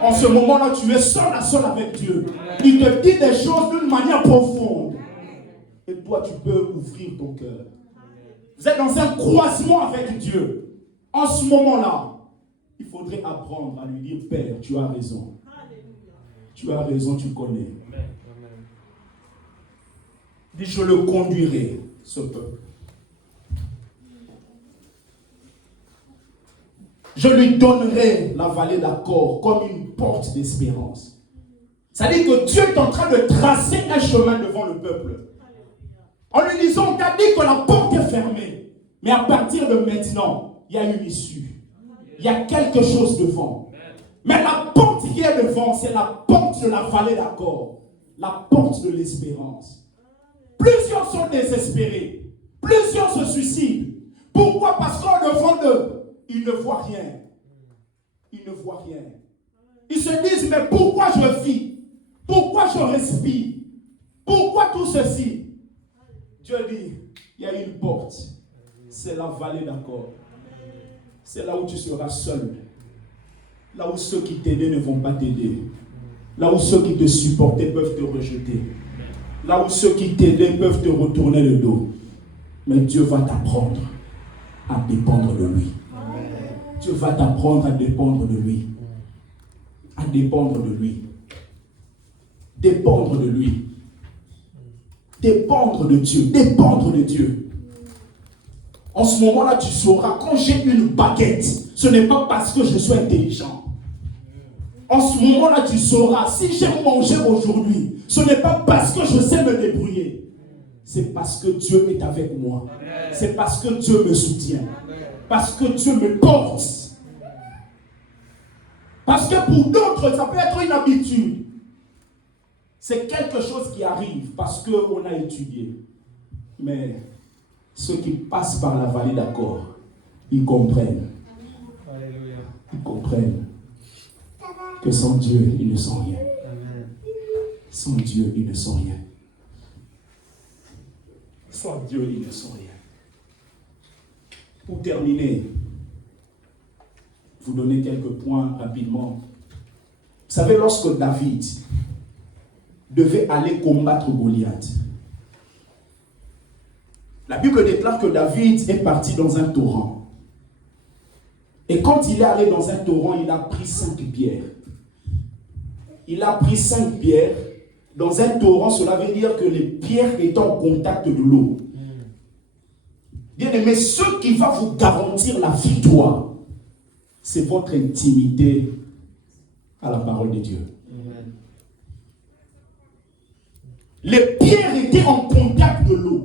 En ce moment-là, tu es seul à seul avec Dieu. Il te dit des choses d'une manière profonde. Et toi, tu peux ouvrir ton cœur. Vous êtes dans un croisement avec Dieu. En ce moment-là, il faudrait apprendre à lui dire, Père, tu as raison. Tu as raison, tu connais. Dis, je le conduirai, ce peuple. Je lui donnerai la vallée d'Accord comme une porte d'espérance. C'est-à-dire que Dieu est en train de tracer un chemin devant le peuple. En lui disant, on t'a dit que la porte est fermée. Mais à partir de maintenant, il y a une issue. Il y a quelque chose devant. Mais la porte qui est devant, c'est la porte de la vallée d'Accord. La porte de l'espérance. Plusieurs sont désespérés. Plusieurs se suicident. Pourquoi? Parce qu'en devant d'eux, ils ne voient rien. Ils ne voient rien. Ils se disent, mais pourquoi je vis? Pourquoi je respire? Pourquoi tout ceci? Dieu dit, il y a une porte. C'est la vallée d'Accord. C'est là où tu seras seul. Là où ceux qui t'aidaient ne vont pas t'aider. Là où ceux qui te supportaient peuvent te rejeter. Là où ceux qui t'aidaient peuvent te retourner le dos. Mais Dieu va t'apprendre à dépendre de lui. Dieu va t'apprendre à dépendre de lui. À dépendre de lui. Dépendre de lui. Dépendre de Dieu. Dépendre de Dieu. En ce moment-là, tu sauras, quand j'ai une baguette, ce n'est pas parce que je suis intelligent. En ce moment-là, tu sauras, si j'ai mangé aujourd'hui, ce n'est pas parce que je sais me débrouiller. C'est parce que Dieu est avec moi. C'est parce que Dieu me soutient. Parce que Dieu me porte. Parce que pour d'autres, ça peut être une habitude. C'est quelque chose qui arrive parce qu'on a étudié. Mais ceux qui passent par la vallée d'accord, ils comprennent. Ils comprennent que sans Dieu, ils ne sont rien. Sans Dieu, ils ne sont rien. Sans Dieu, ils ne sont rien. Pour terminer, vous donner quelques points rapidement. Vous savez, lorsque David devait aller combattre Goliath, la Bible déclare que David est parti dans un torrent. Et quand il est allé dans un torrent, il a pris 5 pierres. Il a pris 5 pierres. Dans un torrent, cela veut dire que les pierres étaient en contact de l'eau. Bien aimé, ce qui va vous garantir la victoire, c'est votre intimité à la parole de Dieu. Amen. Les pierres étaient en contact de l'eau.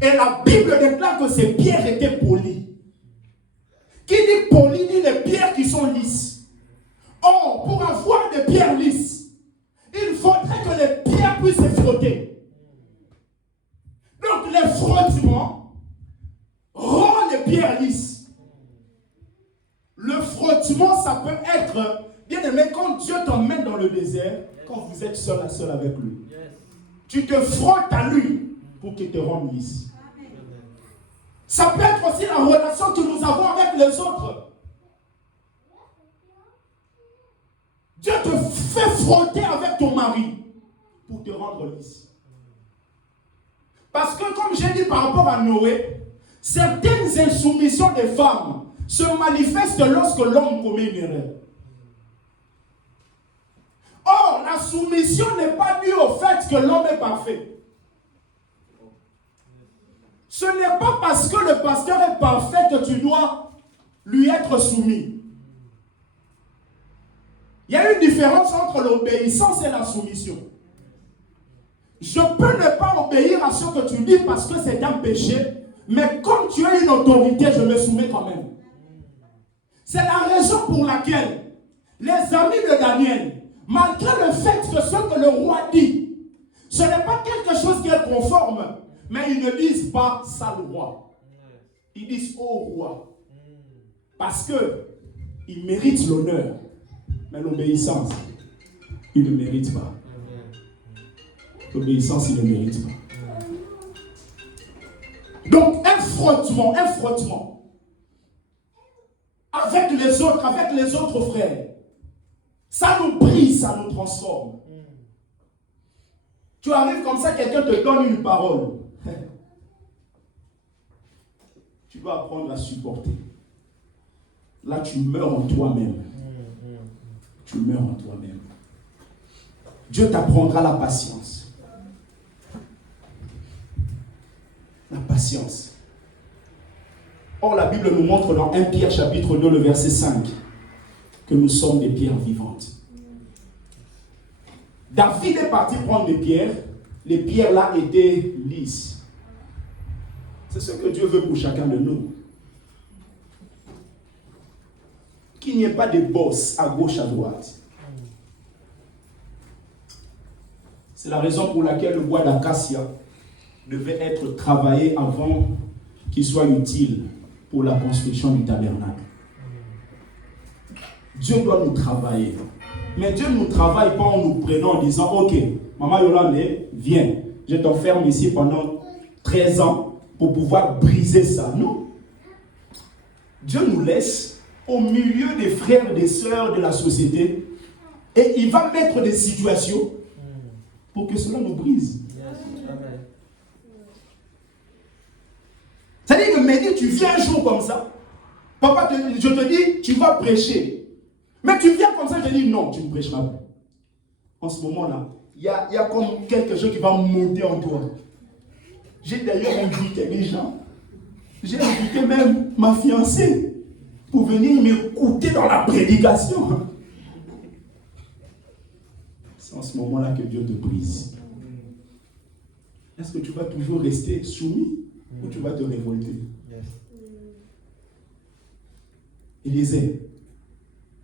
Et la Bible déclare que ces pierres étaient polies. Qui dit polies dit les pierres qui sont lisses. Or, pour avoir des pierres lisses, il faudrait que les pierres puissent se frotter. Donc, les frottements rendent les pierres lisses. Le frottement, ça peut être, bien aimé, quand Dieu t'emmène dans le désert, quand vous êtes seul à seul avec lui, tu te frottes à lui pour qu'il te rende lisse. Ça peut être aussi la relation que nous avons avec les autres. Dieu te fait frotter avec ton mari pour te rendre lisse. Parce que, comme j'ai dit par rapport à Noé, certaines insoumissions des femmes se manifestent lorsque l'homme commet une erreur. Or, la soumission n'est pas due au fait que l'homme est parfait. Ce n'est pas parce que le pasteur est parfait que tu dois lui être soumis. Il y a une différence entre l'obéissance et la soumission. Je peux ne pas obéir à ce que tu dis parce que c'est un péché, mais comme tu as une autorité, je me soumets quand même. C'est la raison pour laquelle les amis de Daniel, malgré le fait que ce que le roi dit, ce n'est pas quelque chose qui est conforme, mais ils ne disent pas ça le roi. Ils disent au roi. Parce qu'ils méritent l'honneur. Mais l'obéissance, ils ne méritent pas. L'obéissance, ils ne méritent pas. Donc, un frottement avec les autres frères, ça nous brise, ça nous transforme. Tu arrives comme ça, quelqu'un te donne une parole. Tu dois apprendre à supporter. Là, tu meurs en toi-même. Tu meurs en toi-même. Dieu t'apprendra la patience. La patience. Or, la Bible nous montre dans 1 Pierre chapitre 2, le verset 5, que nous sommes des pierres vivantes. David est parti prendre des pierres. Les pierres là étaient lisses. C'est ce que Dieu veut pour chacun de nous. Qu'il n'y ait pas de bosses à gauche, à droite. C'est la raison pour laquelle le bois d'acacia devait être travaillé avant qu'il soit utile pour la construction du tabernacle. Dieu doit nous travailler. Mais Dieu ne nous travaille pas en nous prenant en disant, ok, Maman Yolande, viens, je t'enferme ici pendant 13 ans pour pouvoir briser ça. Non. Dieu nous laisse au milieu des frères et des sœurs de la société et il va mettre des situations pour que cela nous brise. C'est-à-dire que Mehdi, tu viens un jour comme ça, papa, je te dis, tu vas prêcher. Mais tu viens comme ça, je te dis, non, tu ne prêcheras pas. En ce moment-là, il y a comme quelque chose qui va monter en toi. J'ai d'ailleurs invité les gens J'ai invité même ma fiancée pour venir m'écouter dans la prédication. C'est en ce moment-là que Dieu te brise. Est-ce que tu vas toujours rester soumis ou tu vas te révolter? Élisée,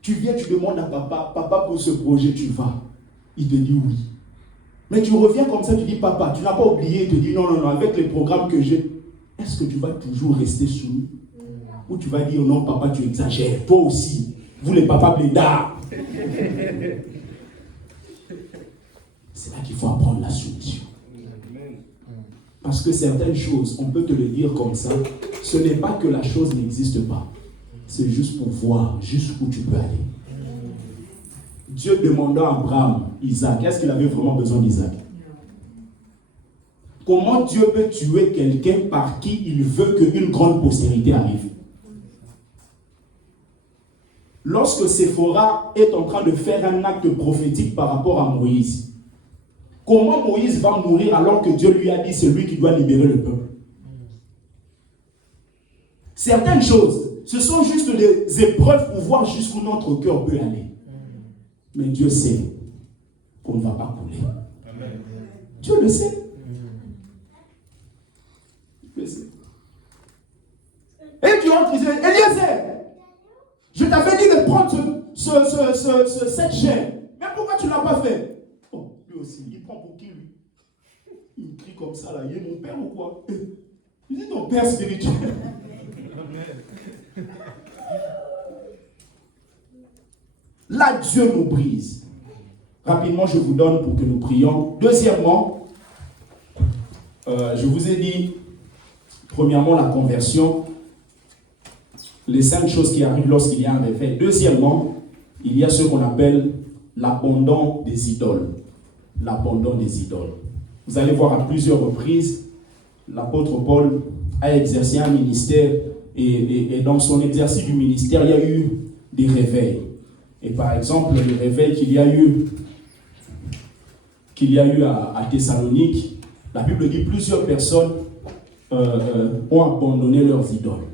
tu viens, tu demandes à papa, pour ce projet, tu vas. Il te dit oui. Mais tu reviens comme ça, tu dis papa, tu n'as pas oublié, il te dit non, avec les programmes que j'ai, est-ce que tu vas toujours rester soumis? Ou tu vas dire non, papa, tu exagères, toi aussi, vous les papas blédards. C'est là qu'il faut apprendre la soumission. Parce que certaines choses, on peut te le dire comme ça, ce n'est pas que la chose n'existe pas. C'est juste pour voir jusqu'où tu peux aller. Dieu demanda à Abraham, Isaac, est-ce qu'il avait vraiment besoin d'Isaac? Comment Dieu peut tuer quelqu'un par qui il veut qu'une grande postérité arrive? Lorsque Séphora est en train de faire un acte prophétique par rapport à Moïse, comment Moïse va mourir alors que Dieu lui a dit c'est lui qui doit libérer le peuple? Certaines choses, ce sont juste des épreuves pour voir jusqu'où notre cœur peut aller. Mais Dieu sait qu'on ne va pas couler. Amen. Dieu le sait. Dieu le sait. Et tu entres, il dit, Eliezer, je t'avais dit de prendre cette chaîne. Mais pourquoi tu ne l'as pas fait? Oh, lui aussi, il prend pour qui lui? Il crie comme ça, là, il est mon père ou quoi? Il est ton père spirituel. Là, Dieu nous brise. Rapidement, je vous donne pour que nous prions. Deuxièmement, je vous ai dit, premièrement, la conversion, les 5 choses qui arrivent lorsqu'il y a un réveil. Deuxièmement, il y a ce qu'on appelle l'abandon des idoles. L'abandon des idoles. Vous allez voir à plusieurs reprises, l'apôtre Paul a exercé un ministère et dans son exercice du ministère, il y a eu des réveils. Et par exemple, le réveil qu'il y a eu à Thessalonique, la Bible dit plusieurs personnes ont abandonné leurs idoles.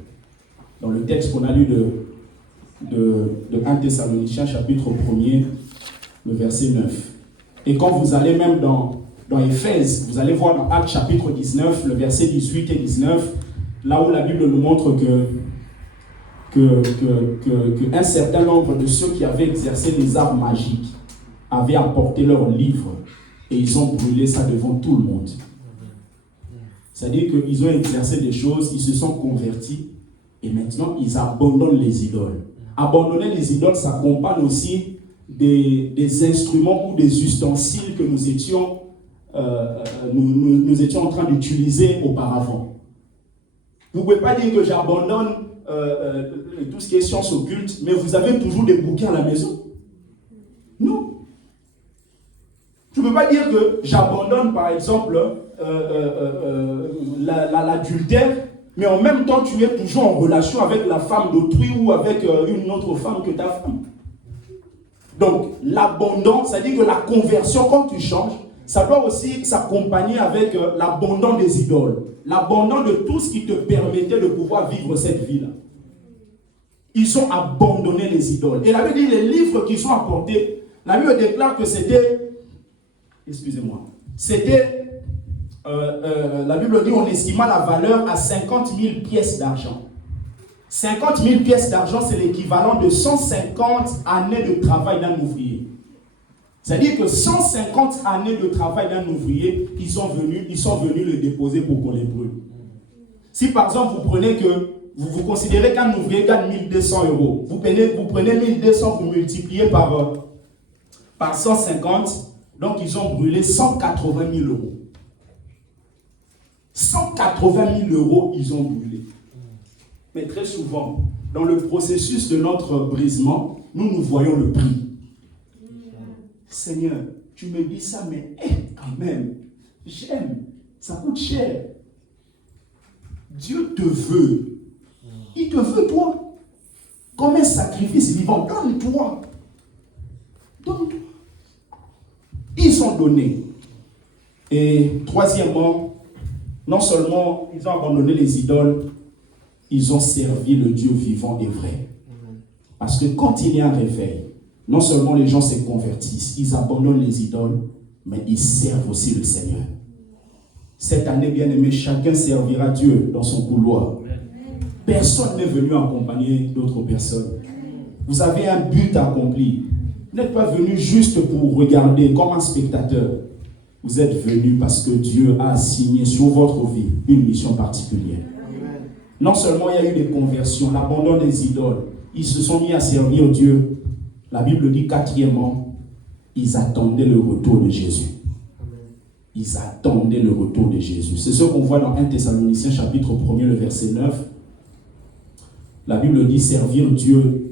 Dans le texte qu'on a lu de 1 Thessaloniciens, chapitre 1er, le verset 9. Et quand vous allez même dans Éphèse, vous allez voir dans Actes chapitre 19, le verset 18 et 19, là où la Bible nous montre qu'un certain nombre de ceux qui avaient exercé les arts magiques avaient apporté leurs livres et ils ont brûlé ça devant tout le monde. C'est-à-dire qu'ils ont exercé des choses, ils se sont convertis et maintenant ils abandonnent les idoles. Abandonner les idoles s'accompagne aussi des instruments ou des ustensiles que nous étions en train d'utiliser auparavant. Vous ne pouvez pas dire que j'abandonne tout ce qui est sciences occultes, mais vous avez toujours des bouquins à la maison. Non. Je ne peux pas dire que j'abandonne, par exemple, l'adultère, mais en même temps, tu es toujours en relation avec la femme d'autrui ou avec une autre femme que ta femme. Donc, l'abandon, c'est-à-dire que la conversion, quand tu changes, ça doit aussi s'accompagner avec l'abandon des idoles. L'abandon de tout ce qui te permettait de pouvoir vivre cette vie-là. Ils ont abandonné les idoles. Et la Bible dit, les livres qu'ils ont apportés, la Bible déclare que c'était, la Bible dit, on estima la valeur à 50 000 pièces d'argent. 50 000 pièces d'argent, c'est l'équivalent de 150 années de travail d'un ouvrier. C'est-à-dire que 150 années de travail d'un ouvrier, ils sont venus le déposer pour qu'on les brûle. Si par exemple vous considérez qu'un ouvrier gagne 1200 euros, vous prenez 1200, vous multipliez par 150, donc ils ont brûlé 180 000 euros. 180 000 euros, ils ont brûlé. Mais très souvent, dans le processus de notre brisement, nous voyons le prix. Seigneur, tu me dis ça, mais quand même, j'aime, ça coûte cher. Dieu te veut. Il te veut, toi. Comme un sacrifice vivant. Donne-toi. Donne-toi. Ils ont donné. Et troisièmement, non seulement ils ont abandonné les idoles, ils ont servi le Dieu vivant et vrai. Parce que quand il y a un réveil, non seulement les gens se convertissent, ils abandonnent les idoles, mais ils servent aussi le Seigneur. Cette année, bien aimé, chacun servira Dieu dans son couloir. Personne n'est venu accompagner d'autres personnes. Vous avez un but à accomplir. Vous n'êtes pas venu juste pour regarder comme un spectateur. Vous êtes venu parce que Dieu a assigné sur votre vie une mission particulière. Non seulement il y a eu des conversions, l'abandon des idoles, ils se sont mis à servir Dieu. La Bible dit quatrièmement, ils attendaient le retour de Jésus. Ils attendaient le retour de Jésus. C'est ce qu'on voit dans 1 Thessaloniciens chapitre 1er, le verset 9. La Bible dit servir Dieu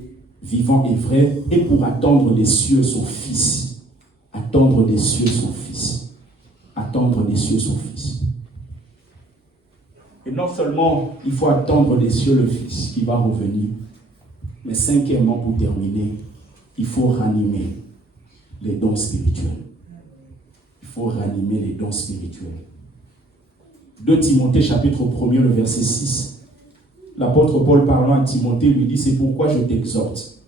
vivant et vrai, et pour attendre des cieux son Fils. Attendre des cieux son Fils. Attendre des cieux son Fils. Et non seulement il faut attendre des cieux le Fils qui va revenir, mais cinquièmement, pour terminer, il faut ranimer les dons spirituels. Il faut ranimer les dons spirituels. 2 Timothée chapitre 1er, le verset 6. L'apôtre Paul parlant à Timothée lui dit, c'est pourquoi je t'exhorte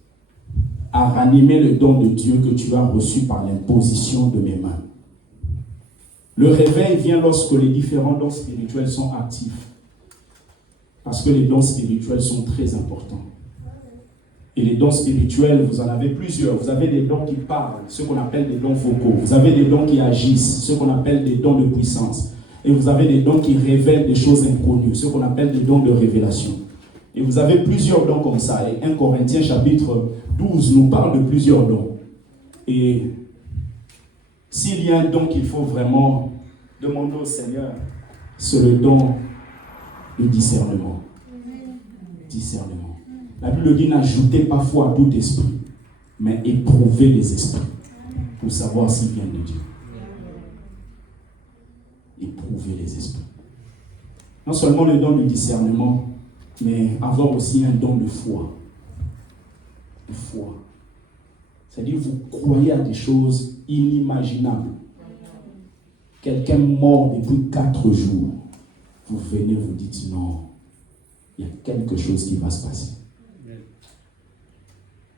à ranimer le don de Dieu que tu as reçu par l'imposition de mes mains. Le réveil vient lorsque les différents dons spirituels sont actifs. Parce que les dons spirituels sont très importants. Et les dons spirituels, vous en avez plusieurs. Vous avez des dons qui parlent, ce qu'on appelle des dons vocaux. Vous avez des dons qui agissent, ce qu'on appelle des dons de puissance. Et vous avez des dons qui révèlent des choses inconnues, ce qu'on appelle des dons de révélation. Et vous avez plusieurs dons comme ça. Et 1 Corinthiens chapitre 12 nous parle de plusieurs dons. Et s'il y a un don qu'il faut vraiment demander au Seigneur, c'est le don du discernement. Discernement. La Bible dit, n'ajoutez pas foi à tout esprit, mais éprouvez les esprits pour savoir s'ils viennent de Dieu. Éprouvez les esprits. Non seulement le don du discernement, mais avoir aussi un don de foi. De foi. C'est-à-dire, vous croyez à des choses inimaginables. Quelqu'un mort depuis 4 jours, vous venez, vous dites non, il y a quelque chose qui va se passer.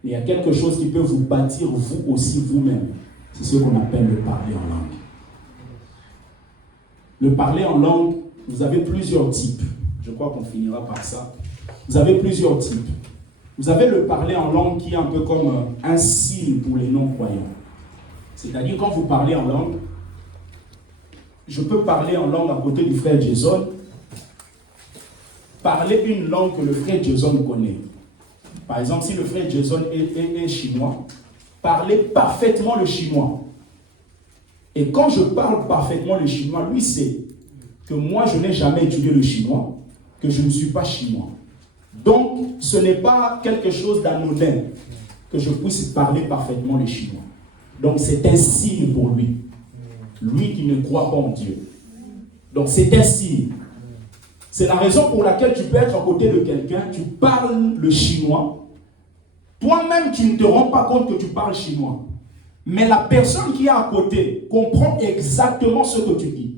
Il y a quelque chose qui peut vous bâtir, vous aussi, vous-même. C'est ce qu'on appelle le parler en langue. Le parler en langue, vous avez plusieurs types. Je crois qu'on finira par ça. Vous avez plusieurs types. Vous avez le parler en langue qui est un peu comme un signe pour les non-croyants. C'est-à-dire, quand vous parlez en langue, je peux parler en langue à côté du frère Jason, parler une langue que le frère Jason connaît. Par exemple, si le frère Jason est chinois, parler parfaitement le chinois. Et quand je parle parfaitement le chinois, lui sait que moi, je n'ai jamais étudié le chinois, que je ne suis pas chinois. Donc, ce n'est pas quelque chose d'anodin que je puisse parler parfaitement le chinois. Donc, c'est un signe pour lui. Lui qui ne croit pas en Dieu. Donc, c'est un signe. C'est la raison pour laquelle tu peux être à côté de quelqu'un, tu parles le chinois. Toi-même, tu ne te rends pas compte que tu parles chinois. Mais la personne qui est à côté comprend exactement ce que tu dis.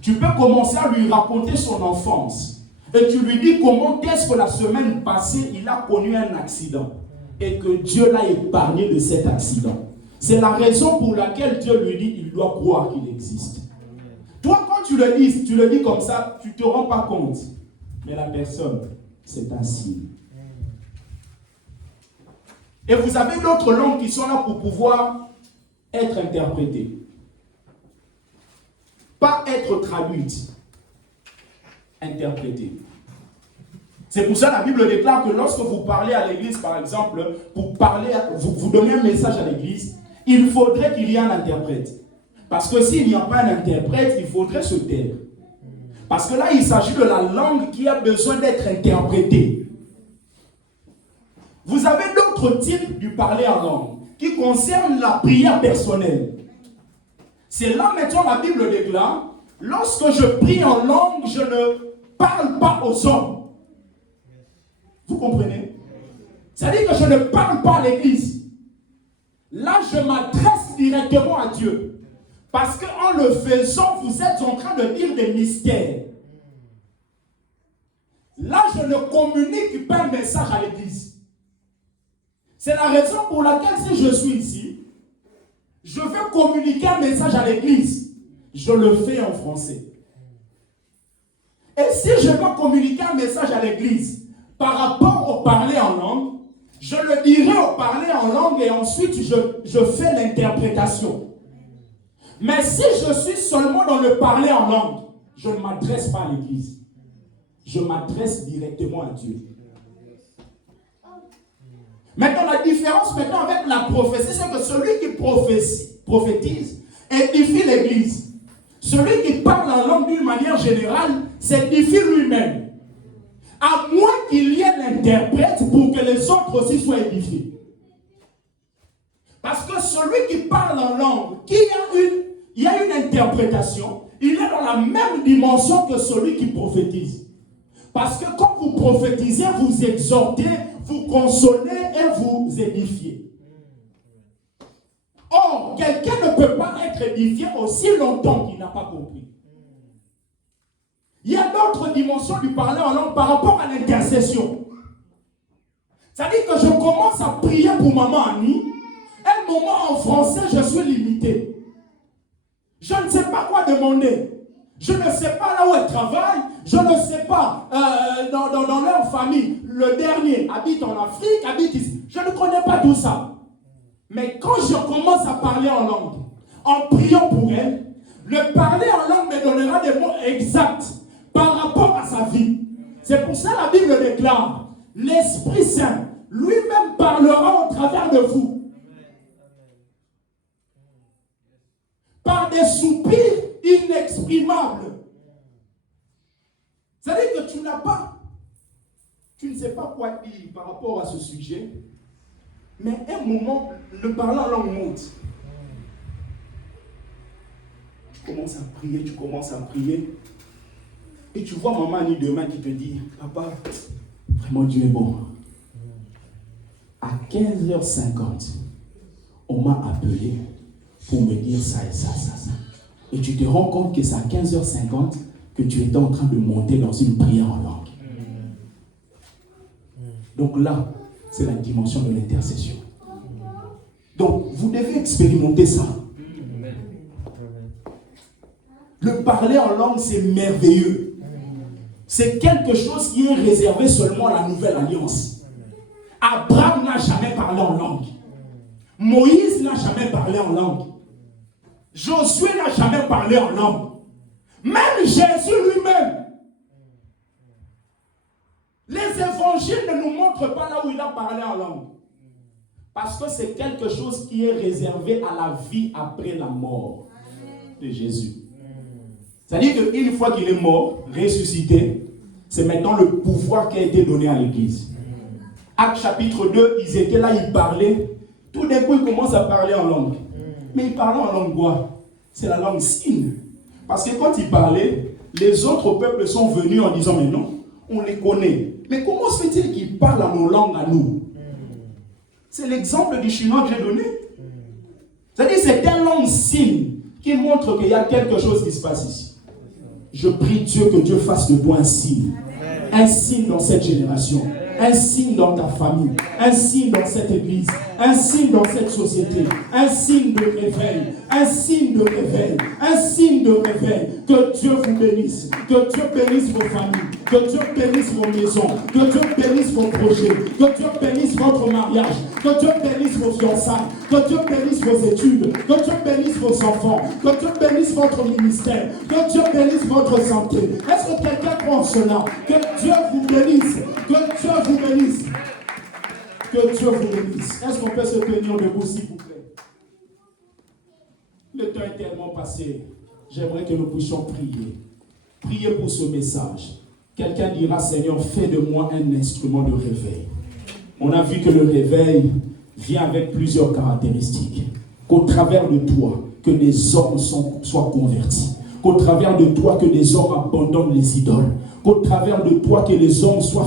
Tu peux commencer à lui raconter son enfance. Et tu lui dis comment est-ce que la semaine passée, il a connu un accident. Et que Dieu l'a épargné de cet accident. C'est la raison pour laquelle Dieu lui dit qu'il doit croire qu'il existe. Toi, quand tu le dis comme ça, tu ne te rends pas compte. Mais la personne, c'est un signe. Et vous avez d'autres langues qui sont là pour pouvoir être interprétées. Pas être traduites. Interprétées. C'est pour ça que la Bible déclare que lorsque vous parlez à l'église, par exemple, pour parler, vous donnez un message à l'église, il faudrait qu'il y ait un interprète. Parce que s'il n'y a pas un interprète, il faudrait se taire. Parce que là, il s'agit de la langue qui a besoin d'être interprétée. Vous avez d'autres types du parler en langue qui concernent la prière personnelle. C'est là maintenant la Bible déclare, lorsque je prie en langue, je ne parle pas aux hommes. Vous comprenez? C'est-à-dire que je ne parle pas à l'église. Là, je m'adresse directement à Dieu. Parce qu'en le faisant, vous êtes en train de dire des mystères. là je ne communique pas un message à l'église. C'est la raison pour laquelle si je suis ici, je veux communiquer un message à l'église. Je le fais en français. Et si je veux communiquer un message à l'église par rapport au parler en langue, je le dirai au parler en langue et ensuite je fais l'interprétation. Mais si je suis seulement dans le parler en langue, je ne m'adresse pas à l'église. Je m'adresse directement à Dieu. Maintenant, la différence maintenant avec la prophétie, c'est que celui qui prophétise édifie l'église. Celui qui parle en langue d'une manière générale s'édifie lui-même. À moins qu'il y ait un interprète pour que les autres aussi soient édifiés. Parce que celui qui parle en langue, il y a une interprétation, il est dans la même dimension que celui qui prophétise. Parce que quand vous prophétisez, vous exhortez, vous consolez et vous édifiez. Or, quelqu'un ne peut pas être édifié aussi longtemps qu'il n'a pas compris. Il y a d'autres dimensions du parler en langue par rapport à l'intercession. C'est-à-dire que je commence à prier pour maman Annie. Un moment en français, je suis limité. Je ne sais pas quoi demander. Je ne sais pas là où elle travaille. Je ne sais pas dans leur famille. Le dernier habite en Afrique, habite ici. Je ne connais pas tout ça. Mais quand je commence à parler en langue, en priant pour elle, le parler en langue me donnera des mots exacts par rapport à sa vie. C'est pour ça que la Bible déclare, l'Esprit Saint lui-même parlera au travers de vous. Par des soupirs inexprimables. C'est-à-dire que tu ne sais pas quoi dire par rapport à ce sujet, mais à un moment, le parler en langue monte. Tu commences à prier, et tu vois maman Annie demain qui te dit, papa, vraiment Dieu est bon. À 15h50, on m'a appelé pour me dire ça et ça, ça, ça. Et tu te rends compte que c'est à 15h50 que tu étais en train de monter dans une prière en langue. Donc là, c'est la dimension de l'intercession. Donc, vous devez expérimenter ça. Le parler en langue, c'est merveilleux. C'est quelque chose qui est réservé seulement à la nouvelle alliance. Abraham n'a jamais parlé en langue. Moïse n'a jamais parlé en langue. Josué n'a jamais parlé en langue. Même Jésus lui-même. Les évangiles ne nous montrent pas là où il a parlé en langue. Parce que c'est quelque chose qui est réservé à la vie après la mort de Jésus. C'est-à-dire qu'une fois qu'il est mort, ressuscité, c'est maintenant le pouvoir qui a été donné à l'église. Actes chapitre 2, ils étaient là, ils parlaient. Tout d'un coup, ils commencent à parler en langue. Mais ils parlaient en langue quoi? C'est la langue signe. Parce que quand ils parlaient, les autres peuples sont venus en disant, mais non, on les connaît. Mais comment se fait-il qu'ils parlent en nos langues à nous? C'est l'exemple du chinois que j'ai donné. C'est-à-dire c'est un langue signe qui montre qu'il y a quelque chose qui se passe ici. Je prie Dieu que Dieu fasse de toi un signe. Un signe dans cette génération. Un signe dans ta famille, un signe dans cette église, un signe dans cette société, un signe de réveil, un signe de réveil, un signe de réveil. Que Dieu vous bénisse, que Dieu bénisse vos familles, que Dieu bénisse vos maisons, que Dieu bénisse vos projets, que Dieu bénisse votre mariage, que Dieu bénisse vos fiançailles, que Dieu bénisse vos études, que Dieu bénisse vos enfants, que Dieu bénisse votre ministère, que Dieu bénisse votre santé. Est-ce que quelqu'un croit cela? Que Dieu vous bénisse, que Dieu vous bénisse. Que Dieu vous bénisse. Est-ce qu'on peut se tenir debout, s'il vous plaît? Le temps est tellement passé. J'aimerais que nous puissions prier. Priez pour ce message. Quelqu'un dira, Seigneur, fais de moi un instrument de réveil. On a vu que le réveil vient avec plusieurs caractéristiques. Qu'au travers de toi, que des hommes soient convertis. Qu'au travers de toi, que des hommes abandonnent les idoles. Qu'au travers de toi, que les hommes soient